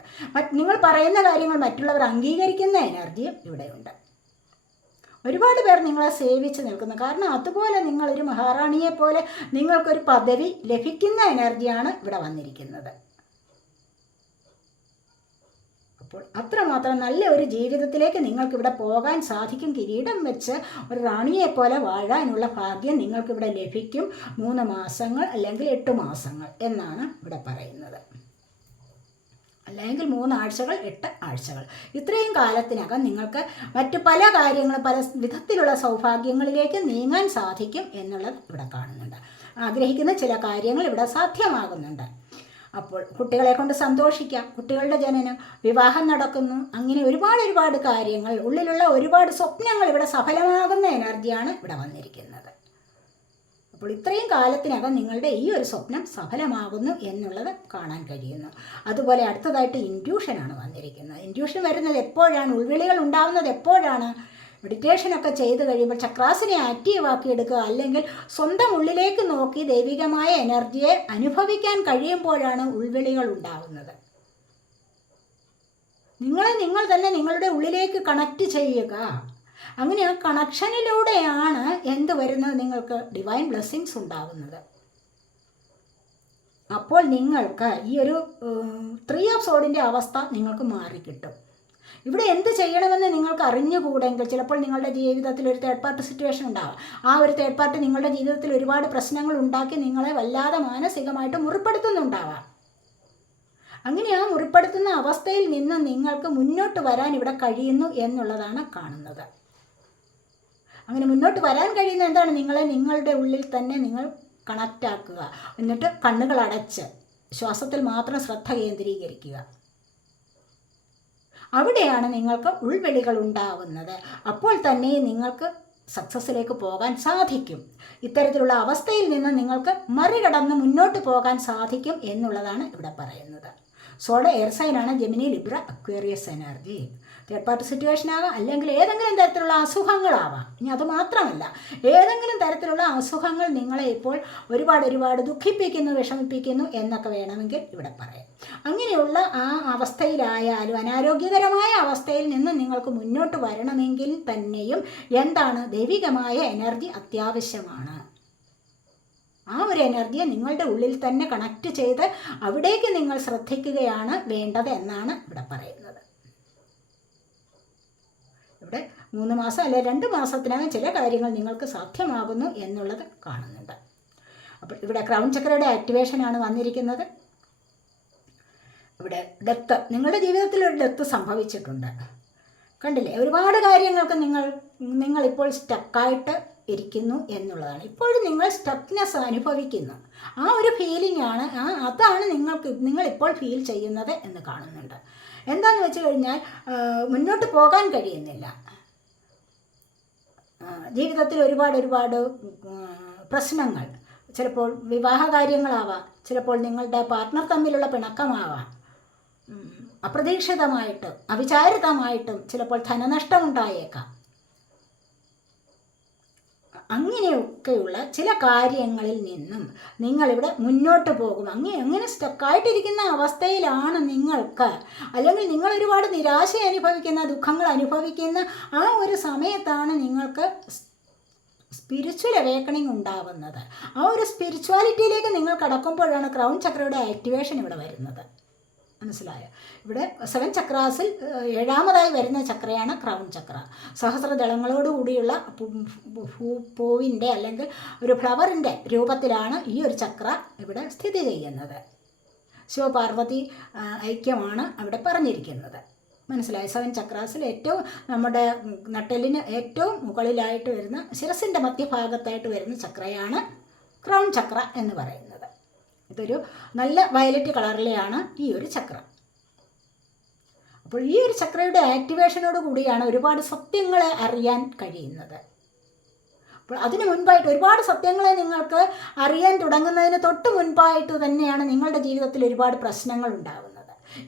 നിങ്ങൾ പറയുന്ന കാര്യങ്ങൾ മറ്റുള്ളവർ അംഗീകരിക്കുന്ന എനർജിയും ഇവിടെയുണ്ട്. ഒരുപാട് പേർ നിങ്ങളെ സേവിച്ച് നിൽക്കുന്നു. കാരണം അതുപോലെ നിങ്ങളൊരു മഹാറാണിയെ പോലെ നിങ്ങൾക്കൊരു പദവി ലഭിക്കുന്ന എനർജിയാണ് ഇവിടെ വന്നിരിക്കുന്നത്. അപ്പോൾ അത്രമാത്രം നല്ല ഒരു ജീവിതത്തിലേക്ക് നിങ്ങൾക്കിവിടെ പോകാൻ സാധിക്കും. കിരീടം വെച്ച് ഒരു റാണിയെപ്പോലെ വാഴാനുള്ള ഭാഗ്യം നിങ്ങൾക്കിവിടെ ലഭിക്കും. 3 മാസങ്ങൾ അല്ലെങ്കിൽ 8 മാസങ്ങൾ എന്നാണ് ഇവിടെ പറയുന്നത്. അല്ലെങ്കിൽ 3 ആഴ്ചകൾ, 8 ആഴ്ചകൾ. ഇത്രയും കാലത്തിനകം നിങ്ങൾക്ക് മറ്റു പല കാര്യങ്ങളും, പല വിധത്തിലുള്ള സൗഭാഗ്യങ്ങളിലേക്ക് നീങ്ങാൻ സാധിക്കും എന്നുള്ളത് ഇവിടെ കാണുന്നുണ്ട്. ആഗ്രഹിക്കുന്ന ചില കാര്യങ്ങൾ ഇവിടെ സാധ്യമാകുന്നുണ്ട്. അപ്പോൾ കുട്ടികളെ കൊണ്ട് സന്തോഷിക്കാം, കുട്ടികളുടെ ജനനം, വിവാഹം നടക്കുന്നു, അങ്ങനെ ഒരുപാട് കാര്യങ്ങൾ, ഉള്ളിലുള്ള ഒരുപാട് സ്വപ്നങ്ങൾ ഇവിടെ സഫലമാകുന്ന എനർജിയാണ് ഇവിടെ വന്നിരിക്കുന്നത്. അപ്പോൾ ഇത്രയും കാലത്തിനകം നിങ്ങളുടെ ഈ ഒരു സ്വപ്നം സഫലമാകുന്നു എന്നുള്ളത് കാണാൻ കഴിയുന്നു. അതുപോലെ അടുത്തതായിട്ട് ഇൻറ്റ്യൂഷനാണ് വന്നിരിക്കുന്നത്. ഇൻറ്റ്യൂഷൻ വരുന്നത് എപ്പോഴാണ്? ഉൾവിളികൾ ഉണ്ടാകുന്നത് എപ്പോഴാണ്? മെഡിറ്റേഷനൊക്കെ ചെയ്ത് കഴിയുമ്പോൾ ചക്രാസിനെ ആക്റ്റീവാക്കിയെടുക്കുക, അല്ലെങ്കിൽ സ്വന്തം ഉള്ളിലേക്ക് നോക്കി ദൈവികമായ എനർജിയെ അനുഭവിക്കാൻ കഴിയുമ്പോഴാണ് ഉൾവിളികൾ ഉണ്ടാകുന്നത്. നിങ്ങൾ തന്നെ നിങ്ങളുടെ ഉള്ളിലേക്ക് കണക്റ്റ് ചെയ്യുക. അങ്ങനെ ആ കണക്ഷനിലൂടെയാണ് എന്ത് വരുന്നത്? നിങ്ങൾക്ക് ഡിവൈൻ ബ്ലെസ്സിങ്സ് ഉണ്ടാകുന്നത്. അപ്പോൾ നിങ്ങൾക്ക് ഈ ഒരു 3 ഓഫ് സോഡിൻ്റെ അവസ്ഥ നിങ്ങൾക്ക് മാറിക്കിട്ടും. ഇവിടെ എന്ത് ചെയ്യണമെന്ന് നിങ്ങൾക്ക് അറിഞ്ഞുകൂടെങ്കിൽ ചിലപ്പോൾ നിങ്ങളുടെ ജീവിതത്തിൽ ഒരു തേർഡ് പാർട്ടി സിറ്റുവേഷൻ ഉണ്ടാവാം. ആ ഒരു തേർഡ് പാർട്ടി നിങ്ങളുടെ ജീവിതത്തിൽ ഒരുപാട് പ്രശ്നങ്ങൾ ഉണ്ടാക്കി നിങ്ങളെ വല്ലാതെ മാനസികമായിട്ട് മുറിപ്പെടുത്തുന്നുണ്ടാവാം. അങ്ങനെ ആ മുറിപ്പെടുത്തുന്ന അവസ്ഥയിൽ നിന്ന് നിങ്ങൾക്ക് മുന്നോട്ട് വരാൻ ഇവിടെ കഴിയുന്നു എന്നുള്ളതാണ് കാണുന്നത്. അങ്ങനെ മുന്നോട്ട് വരാൻ കഴിയുന്ന എന്താണ്? നിങ്ങളുടെ ഉള്ളിൽ തന്നെ നിങ്ങൾ കണക്റ്റ് ആക്കുക. എന്നിട്ട് കണ്ണുകൾ അടച്ച് ശ്വാസത്തിൽ മാത്രം ശ്രദ്ധ കേന്ദ്രീകരിക്കുക. അവിടെയാണ് നിങ്ങൾക്ക് ഉൾവിളികൾ ഉണ്ടാവുന്നത്. അപ്പോൾ തന്നെ നിങ്ങൾക്ക് സക്സസ്സിലേക്ക് പോകാൻ സാധിക്കും. ഇത്തരത്തിലുള്ള അവസ്ഥയിൽ നിന്ന് നിങ്ങൾക്ക് മറികടന്ന് മുന്നോട്ട് പോകാൻ സാധിക്കും എന്നുള്ളതാണ് ഇവിടെ പറയുന്നത്. സോഡ് എയർ സൈനാണ് Gemini, Libra, Aquarius energy. Third party situation ആകാം, അല്ലെങ്കിൽ ഏതെങ്കിലും തരത്തിലുള്ള അസുഖങ്ങളാവാം. ഇനി അത് മാത്രമല്ല, ഏതെങ്കിലും തരത്തിലുള്ള അസുഖങ്ങൾ നിങ്ങളെ ഇപ്പോൾ ഒരുപാട് ദുഃഖിപ്പിക്കുന്നു, വിഷമിപ്പിക്കുന്നു എന്നൊക്കെ വേണമെങ്കിൽ ഇവിടെ പറയാം. അങ്ങനെയുള്ള ആ അവസ്ഥയിലായാലും, അനാരോഗ്യകരമായ അവസ്ഥയിൽ നിന്ന് നിങ്ങൾക്ക് മുന്നോട്ട് വരണമെങ്കിൽ തന്നെയും എന്താണ്? ദൈവികമായ എനർജി അത്യാവശ്യമാണ്. ആ ഒരു എനർജിയെ നിങ്ങളുടെ ഉള്ളിൽ തന്നെ കണക്റ്റ് ചെയ്ത് അവിടേക്ക് നിങ്ങൾ ശ്രദ്ധിക്കുകയാണ് വേണ്ടത് എന്നാണ് ഇവിടെ പറയുന്നത്. ഇവിടെ 3 മാസം അല്ലെ 2 മാസത്തിനകം ചില കാര്യങ്ങൾ നിങ്ങൾക്ക് സാധ്യമാകുന്നു എന്നുള്ളത് കാണുന്നുണ്ട്. അപ്പോൾ ഇവിടെ ക്രൗൺ ചക്രയുടെ ആക്ടിവേഷനാണ് വന്നിരിക്കുന്നത്. ഇവിടെ ഡെത്ത്, നിങ്ങളുടെ ജീവിതത്തിൽ ഒരു ഡെത്ത് സംഭവിച്ചിട്ടുണ്ട്. കണ്ടില്ലേ? ഒരുപാട് കാര്യങ്ങൾക്ക് നിങ്ങളിപ്പോൾ സ്റ്റക്കായിട്ട് ഇരിക്കുന്നു എന്നുള്ളതാണ്. ഇപ്പോഴും നിങ്ങൾ സ്റ്റക്നെസ് അനുഭവിക്കുന്നു. ആ ഒരു ഫീലിംഗ് ആണ്, അതാണ് നിങ്ങളിപ്പോൾ ഫീൽ ചെയ്യുന്നത് എന്ന് കാണുന്നുണ്ട്. എന്താണെന്ന് വെച്ച് കഴിഞ്ഞാൽ മുന്നോട്ട് പോകാൻ കഴിയുന്നില്ല. ജീവിതത്തിൽ ഒരുപാട് പ്രശ്നങ്ങൾ, ചിലപ്പോൾ വിവാഹ കാര്യങ്ങളാവാം, ചിലപ്പോൾ നിങ്ങളുടെ പാർട്ട്ണർ തമ്മിലുള്ള പിണക്കമാവാം, അപ്രതീക്ഷിതമായിട്ടും അവിചാരിതമായിട്ടും ചിലപ്പോൾ ധനനഷ്ടം ഉണ്ടായേക്കാം. അങ്ങനെയൊക്കെയുള്ള ചില കാര്യങ്ങളിൽ നിന്നും നിങ്ങളിവിടെ മുന്നോട്ട് പോകും. അങ്ങനെ സ്റ്റക്കായിട്ടിരിക്കുന്ന അവസ്ഥയിലാണ് നിങ്ങൾക്ക്, അല്ലെങ്കിൽ നിങ്ങൾ ഒരുപാട് നിരാശ അനുഭവിക്കുന്ന, ദുഃഖങ്ങൾ അനുഭവിക്കുന്ന ആ ഒരു സമയത്താണ് നിങ്ങൾക്ക് സ്പിരിച്വൽ അവേക്കണിങ് ഉണ്ടാവുന്നത്. ആ ഒരു സ്പിരിച്വാലിറ്റിയിലേക്ക് നിങ്ങൾ കടക്കുമ്പോഴാണ് ക്രൗൺ ചക്രയുടെ ആക്ടിവേഷൻ ഇവിടെ വരുന്നത്. മനസ്സിലായോ? ഇവിടെ 7 ചക്രാസിൽ 7ാമതായി വരുന്ന ചക്രയാണ് ക്രൗൺ ചക്ര. സഹസ്രദളങ്ങളോടുകൂടിയുള്ള പൂവിൻ്റെ അല്ലെങ്കിൽ ഒരു ഫ്ലവറിൻ്റെ രൂപത്തിലാണ് ഈ ഒരു ചക്ര ഇവിടെ സ്ഥിതി ചെയ്യുന്നത്. ശിവപാർവതി ഐക്യമാണ് അവിടെ പറഞ്ഞിരിക്കുന്നത്. മനസ്സിലായി? 7 ചക്രാസിൽ ഏറ്റവും നമ്മുടെ നട്ടെല്ലിന് ഏറ്റവും മുകളിലായിട്ട് വരുന്ന, ശിരസിൻ്റെ മധ്യഭാഗത്തായിട്ട് വരുന്ന ചക്രയാണ് ക്രൗൺ ചക്ര എന്ന് പറയുന്നത്. ഇതൊരു നല്ല വയലറ്റ് കളറിലെയാണ് ഈ ഒരു ചക്ര. അപ്പോൾ ഈ ഒരു ചക്രയുടെ ആക്ടിവേഷനോട് കൂടിയാണ് ഒരുപാട് സത്യങ്ങളെ അറിയാൻ കഴിയുന്നത്. അപ്പോൾ അതിന് മുൻപായിട്ട് ഒരുപാട് സത്യങ്ങളെ നിങ്ങൾക്ക് അറിയാൻ തുടങ്ങുന്നതിന് തൊട്ട് മുൻപായിട്ട് തന്നെയാണ് നിങ്ങളുടെ ജീവിതത്തിൽ ഒരുപാട് പ്രശ്നങ്ങൾ ഉണ്ടാകുന്നത്.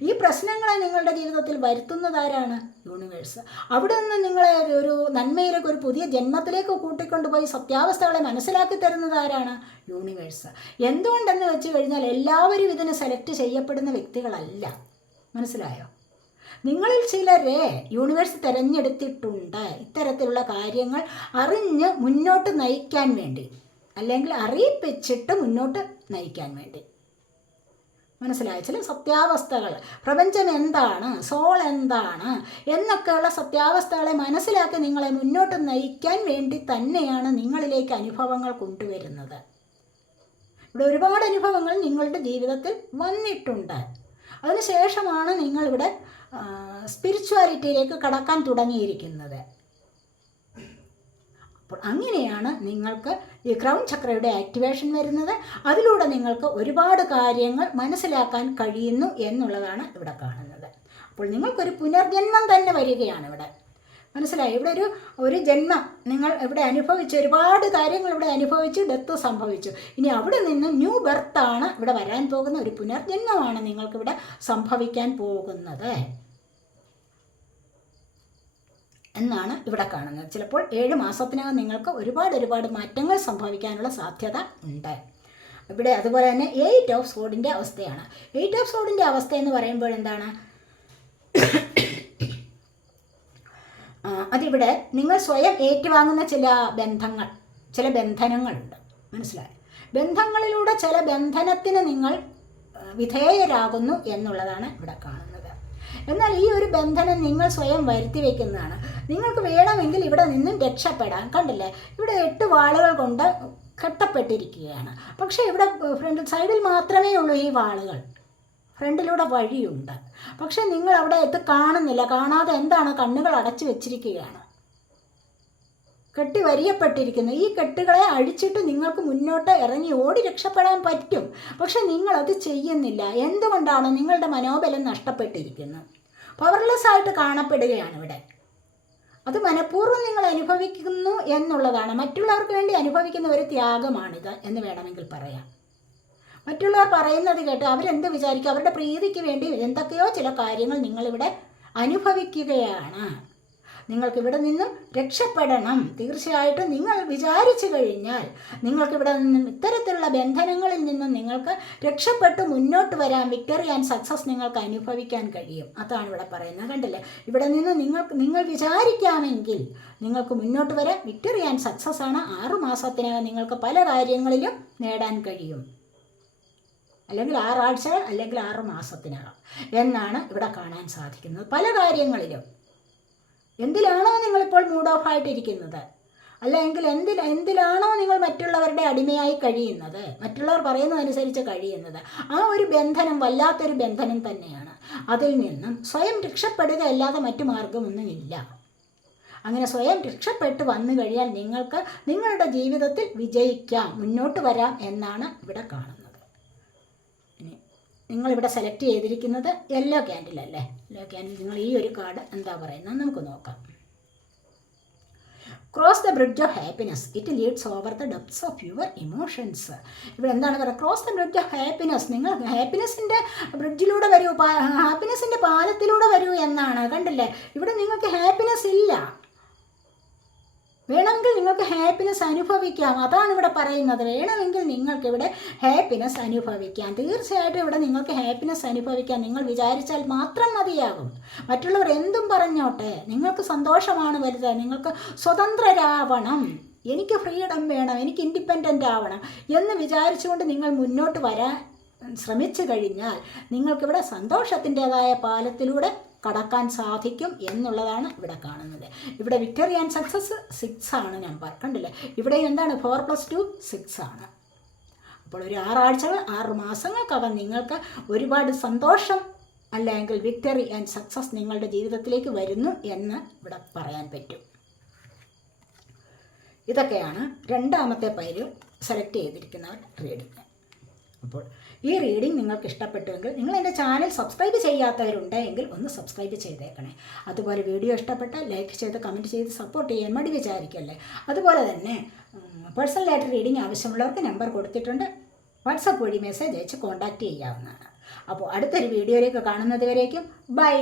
ഈ പ്രശ്നങ്ങളെ നിങ്ങളുടെ ജീവിതത്തിൽ വരുത്തുന്നതാരാണ്? യൂണിവേഴ്സ്. അവിടെ നിന്ന് നിങ്ങളെ ഒരു നന്മയിലേക്ക്, ഒരു പുതിയ ജന്മത്തിലേക്ക് കൂട്ടിക്കൊണ്ടുപോയി സത്യാവസ്ഥകളെ മനസ്സിലാക്കി തരുന്നത് ആരാണ്? യൂണിവേഴ്സ്. എന്തുകൊണ്ടെന്ന് വെച്ച് കഴിഞ്ഞാൽ എല്ലാവരും ഇതിന് സെലക്ട് ചെയ്യപ്പെടുന്ന വ്യക്തികളല്ല. മനസ്സിലായോ? നിങ്ങളിൽ ചിലരെ യൂണിവേഴ്സ് തിരഞ്ഞെടുത്തിട്ടുണ്ട് ഇത്തരത്തിലുള്ള കാര്യങ്ങൾ അറിഞ്ഞ് മുന്നോട്ട് നയിക്കാൻ വേണ്ടി, അല്ലെങ്കിൽ അറിയിപ്പിച്ചിട്ട് മുന്നോട്ട് നയിക്കാൻ വേണ്ടി. മനസ്സിലായ ചില സത്യാവസ്ഥകൾ, പ്രപഞ്ചം എന്താണ്, സോൾ എന്താണ് എന്നൊക്കെയുള്ള സത്യാവസ്ഥകളെ മനസ്സിലാക്കി നിങ്ങളെ മുന്നോട്ട് നയിക്കാൻ വേണ്ടി തന്നെയാണ് നിങ്ങളിലേക്ക് അനുഭവങ്ങൾ കൊണ്ടുവരുന്നത്. ഇവിടെ ഒരുപാട് അനുഭവങ്ങൾ നിങ്ങളുടെ ജീവിതത്തിൽ വന്നിട്ടുണ്ട്. അതിനുശേഷമാണ് നിങ്ങളിവിടെ സ്പിരിച്വാലിറ്റിയിലേക്ക് കടക്കാൻ തുടങ്ങിയിരിക്കുന്നത്. അപ്പോൾ അങ്ങനെയാണ് നിങ്ങൾക്ക് ഈ ക്രൗൺ ചക്രയുടെ ആക്ടിവേഷൻ വരുന്നത്. അതിലൂടെ നിങ്ങൾക്ക് ഒരുപാട് കാര്യങ്ങൾ മനസ്സിലാക്കാൻ കഴിയുന്നു എന്നുള്ളതാണ് ഇവിടെ കാണുന്നത്. അപ്പോൾ നിങ്ങൾക്കൊരു പുനർജന്മം തന്നെ വരികയാണ് ഇവിടെ. മനസ്സിലായി? ഇവിടെ ഒരു ജന്മം നിങ്ങൾ ഇവിടെ അനുഭവിച്ച്, ഒരുപാട് കാര്യങ്ങൾ ഇവിടെ അനുഭവിച്ച് ഡെത്ത് സംഭവിച്ചു. ഇനി അവിടെ നിന്ന് ന്യൂ ബർത്താണ് ഇവിടെ വരാൻ പോകുന്ന, ഒരു പുനർജന്മമാണ് നിങ്ങൾക്കിവിടെ സംഭവിക്കാൻ പോകുന്നത് എന്നാണ് ഇവിടെ കാണുന്നത്. ചിലപ്പോൾ 7 മാസത്തിനകം നിങ്ങൾക്ക് ഒരുപാട് മാറ്റങ്ങൾ സംഭവിക്കാനുള്ള സാധ്യത ഉണ്ട് ഇവിടെ. അതുപോലെ തന്നെ 8 ഓഫ് സോഡിൻ്റെ അവസ്ഥയാണ്. 8 ഓഫ് സോഡിൻ്റെ അവസ്ഥ എന്ന് പറയുമ്പോൾ എന്താണ്? അതിവിടെ നിങ്ങൾ സ്വയം ഏറ്റുവാങ്ങുന്ന ചില ബന്ധനങ്ങളുണ്ട്. മനസ്സിലായി? ബന്ധങ്ങളിലൂടെ ചില ബന്ധനത്തിന് നിങ്ങൾ വിധേയരാകുന്നു എന്നുള്ളതാണ് ഇവിടെ കാണുന്നത്. എന്നാൽ ഈ ഒരു ബന്ധനം നിങ്ങൾ സ്വയം വരുത്തി വയ്ക്കുന്നതാണ്. നിങ്ങൾക്ക് വേണമെങ്കിൽ ഇവിടെ നിന്നും രക്ഷപ്പെടാൻ. കണ്ടില്ലേ? ഇവിടെ 8 വാളുകൾ കൊണ്ട് കെട്ടപ്പെട്ടിരിക്കുകയാണ്. പക്ഷേ ഇവിടെ ഫ്രണ്ട് സൈഡിൽ മാത്രമേ ഉള്ളൂ ഈ വാളുകൾ. ഫ്രണ്ടിലൂടെ വഴിയുണ്ട്. പക്ഷെ നിങ്ങൾ അവിടെ കാണുന്നില്ല. കാണാതെ എന്താണ്? കണ്ണുകൾ അടച്ചു വെച്ചിരിക്കുകയാണ്. കെട്ടി വരിയപ്പെട്ടിരിക്കുന്നു. ഈ കെട്ടുകളെ അഴിച്ചിട്ട് നിങ്ങൾക്ക് മുന്നോട്ട് ഇറങ്ങി ഓടി രക്ഷപ്പെടാൻ പറ്റും. പക്ഷെ നിങ്ങളത് ചെയ്യുന്നില്ല. എന്തുകൊണ്ടാണ്? നിങ്ങളുടെ മനോബലം നഷ്ടപ്പെട്ടിരിക്കുന്നു. പവർലെസ് ആയിട്ട് കാണപ്പെടുകയാണ് ഇവിടെ. അത് മനഃപൂർവ്വം നിങ്ങൾ അനുഭവിക്കുന്നു എന്നുള്ളതാണ്. മറ്റുള്ളവർക്ക് വേണ്ടി അനുഭവിക്കുന്ന ഒരു ത്യാഗമാണിത് എന്ന് വേണമെങ്കിൽ പറയാം. മറ്റുള്ളവർ പറയുന്നത് കേട്ട് അവരെന്ത് വിചാരിക്കും? അവരുടെ പ്രീതിക്ക് വേണ്ടി എന്തൊക്കെയോ ചില കാര്യങ്ങൾ നിങ്ങളിവിടെ അനുഭവിക്കുകയാണ്. നിങ്ങൾക്കിവിടെ നിന്നും രക്ഷപ്പെടണം. തീർച്ചയായിട്ടും നിങ്ങൾ വിചാരിച്ചു കഴിഞ്ഞാൽ നിങ്ങൾക്കിവിടെ നിന്നും ഇത്തരത്തിലുള്ള ബന്ധനങ്ങളിൽ നിന്നും നിങ്ങൾക്ക് രക്ഷപ്പെട്ട് മുന്നോട്ട് വരാൻ, വിക്ടറി ആൻഡ് സക്സസ് നിങ്ങൾക്ക് അനുഭവിക്കാൻ കഴിയും. അതാണ് ഇവിടെ പറയുന്നത്. കണ്ടില്ലേ? ഇവിടെ നിന്ന് നിങ്ങൾ വിചാരിക്കാമെങ്കിൽ നിങ്ങൾക്ക് മുന്നോട്ട് വരാൻ വിക്ടറി ആൻഡ് സക്സസ് ആണ്. 6 മാസത്തിനകം നിങ്ങൾക്ക് പല കാര്യങ്ങളിലും നേടാൻ കഴിയും. അല്ലെങ്കിൽ 6 ആഴ്ചകൾ, അല്ലെങ്കിൽ 6 മാസത്തിനകം എന്നാണ് ഇവിടെ കാണാൻ സാധിക്കുന്നത്. പല കാര്യങ്ങളിലും എന്തിലാണോ നിങ്ങളിപ്പോൾ മൂഡ് ഓഫ് ആയിട്ടിരിക്കുന്നത്, അല്ലെങ്കിൽ എന്തിലാണോ നിങ്ങൾ മറ്റുള്ളവരുടെ അടിമയായി കഴിയുന്നത്, മറ്റുള്ളവർ പറയുന്നതനുസരിച്ച് കഴിയുന്നത്, ആ ഒരു ബന്ധനം വല്ലാത്തൊരു ബന്ധനം തന്നെയാണ്. അതിൽ നിന്നും സ്വയം രക്ഷപ്പെടുക അല്ലാതെ മറ്റു മാർഗമൊന്നുമില്ല. അങ്ങനെ സ്വയം രക്ഷപ്പെട്ട് വന്നു കഴിഞ്ഞാൽ നിങ്ങൾക്ക് നിങ്ങളുടെ ജീവിതത്തിൽ വിജയിക്കാം, മുന്നോട്ട് വരാം എന്നാണ് ഇവിടെ കാണുന്നത്. ഇനി നിങ്ങളിവിടെ സെലക്ട് ചെയ്തിരിക്കുന്നത് യെല്ലോ ക്യാൻഡിൽ അല്ലേ? യെല്ലോ ക്യാൻഡിൽ നിങ്ങൾ ഈ ഒരു കാർഡ് എന്താ പറയുന്നത് നമുക്ക് നോക്കാം. Cross the bridge of happiness, it leads over the depths of your emotions. ഇവിടെ എന്താണ് പറയുക? Cross the bridge of happiness. നിങ്ങൾ ഹാപ്പിനെസ്സിൻ്റെ ബ്രിഡ്ജിലൂടെ വരൂ, ഹാപ്പിനെസ്സിൻ്റെ പാലത്തിലൂടെ വരൂ എന്നാണ്. കണ്ടില്ലേ? ഇവിടെ നിങ്ങൾക്ക് ഹാപ്പിനെസ് ഇല്ല. വേണമെങ്കിൽ നിങ്ങൾക്ക് ഹാപ്പിനെസ് അനുഭവിക്കാം. അതാണ് ഇവിടെ പറയുന്നത്. വേണമെങ്കിൽ നിങ്ങൾക്കിവിടെ ഹാപ്പിനെസ് അനുഭവിക്കാം. തീർച്ചയായിട്ടും ഇവിടെ നിങ്ങൾക്ക് ഹാപ്പിനെസ് അനുഭവിക്കാം. നിങ്ങൾ വിചാരിച്ചാൽ മാത്രം മതിയാകും. മറ്റുള്ളവർ എന്തും പറഞ്ഞോട്ടെ, നിങ്ങൾക്ക് സന്തോഷമാണ് വലുത്. നിങ്ങൾക്ക് സ്വതന്ത്രരാവണം, എനിക്ക് ഫ്രീഡം വേണം, എനിക്ക് ഇൻഡിപെൻഡൻ്റ് ആവണം എന്ന് വിചാരിച്ചുകൊണ്ട് നിങ്ങൾ മുന്നോട്ട് വരാൻ ശ്രമിച്ചു കഴിഞ്ഞാൽ നിങ്ങൾക്കിവിടെ സന്തോഷത്തിൻ്റെതായ പാലത്തിലൂടെ കടക്കാൻ സാധിക്കും എന്നുള്ളതാണ് ഇവിടെ കാണുന്നത്. ഇവിടെ വിക്ടറി ആൻഡ് സക്സസ് 6 ആണ് നമ്പർ. കണ്ടില്ലേ? ഇവിടെ എന്താണ്? 4+2 6 ആണ്. അപ്പോൾ ഒരു 6 ആഴ്ചകൾ, 6 മാസങ്ങൾക്കകം നിങ്ങൾക്ക് ഒരുപാട് സന്തോഷം അല്ലെങ്കിൽ വിക്ടറി ആൻഡ് സക്സസ് നിങ്ങളുടെ ജീവിതത്തിലേക്ക് വരുന്നു എന്ന് ഇവിടെ പറയാൻ പറ്റും. ഇതൊക്കെയാണ് രണ്ടാമത്തെ സെലക്ട് ചെയ്തിരിക്കുന്നവരുടെ റീഡിങ്. അപ്പോൾ ഈ റീഡിംഗ് നിങ്ങൾക്ക് ഇഷ്ടപ്പെട്ടുവെങ്കിൽ നിങ്ങൾ എൻ്റെ ചാനൽ സബ്സ്ക്രൈബ് ചെയ്യാത്തവരുണ്ടെങ്കിൽ ഒന്ന് സബ്സ്ക്രൈബ് ചെയ്തേക്കണേ. അതുപോലെ വീഡിയോ ഇഷ്ടപ്പെട്ടാൽ ലൈക്ക് ചെയ്ത് കമൻറ്റ് ചെയ്ത് സപ്പോർട്ട് ചെയ്യാൻ മടി വിചാരിക്കല്ലേ. അതുപോലെ തന്നെ പേഴ്സണലായിട്ട് റീഡിംഗ് ആവശ്യമുള്ളവർക്ക് നമ്പർ കൊടുത്തിട്ടുണ്ട്, വാട്സപ്പ് വഴി മെസ്സേജ് അയച്ച് കോൺടാക്റ്റ് ചെയ്യാവുന്നതാണ്. അപ്പോൾ അടുത്തൊരു വീഡിയോയിലേക്ക് കാണുന്നത് വരേക്കും ബൈ.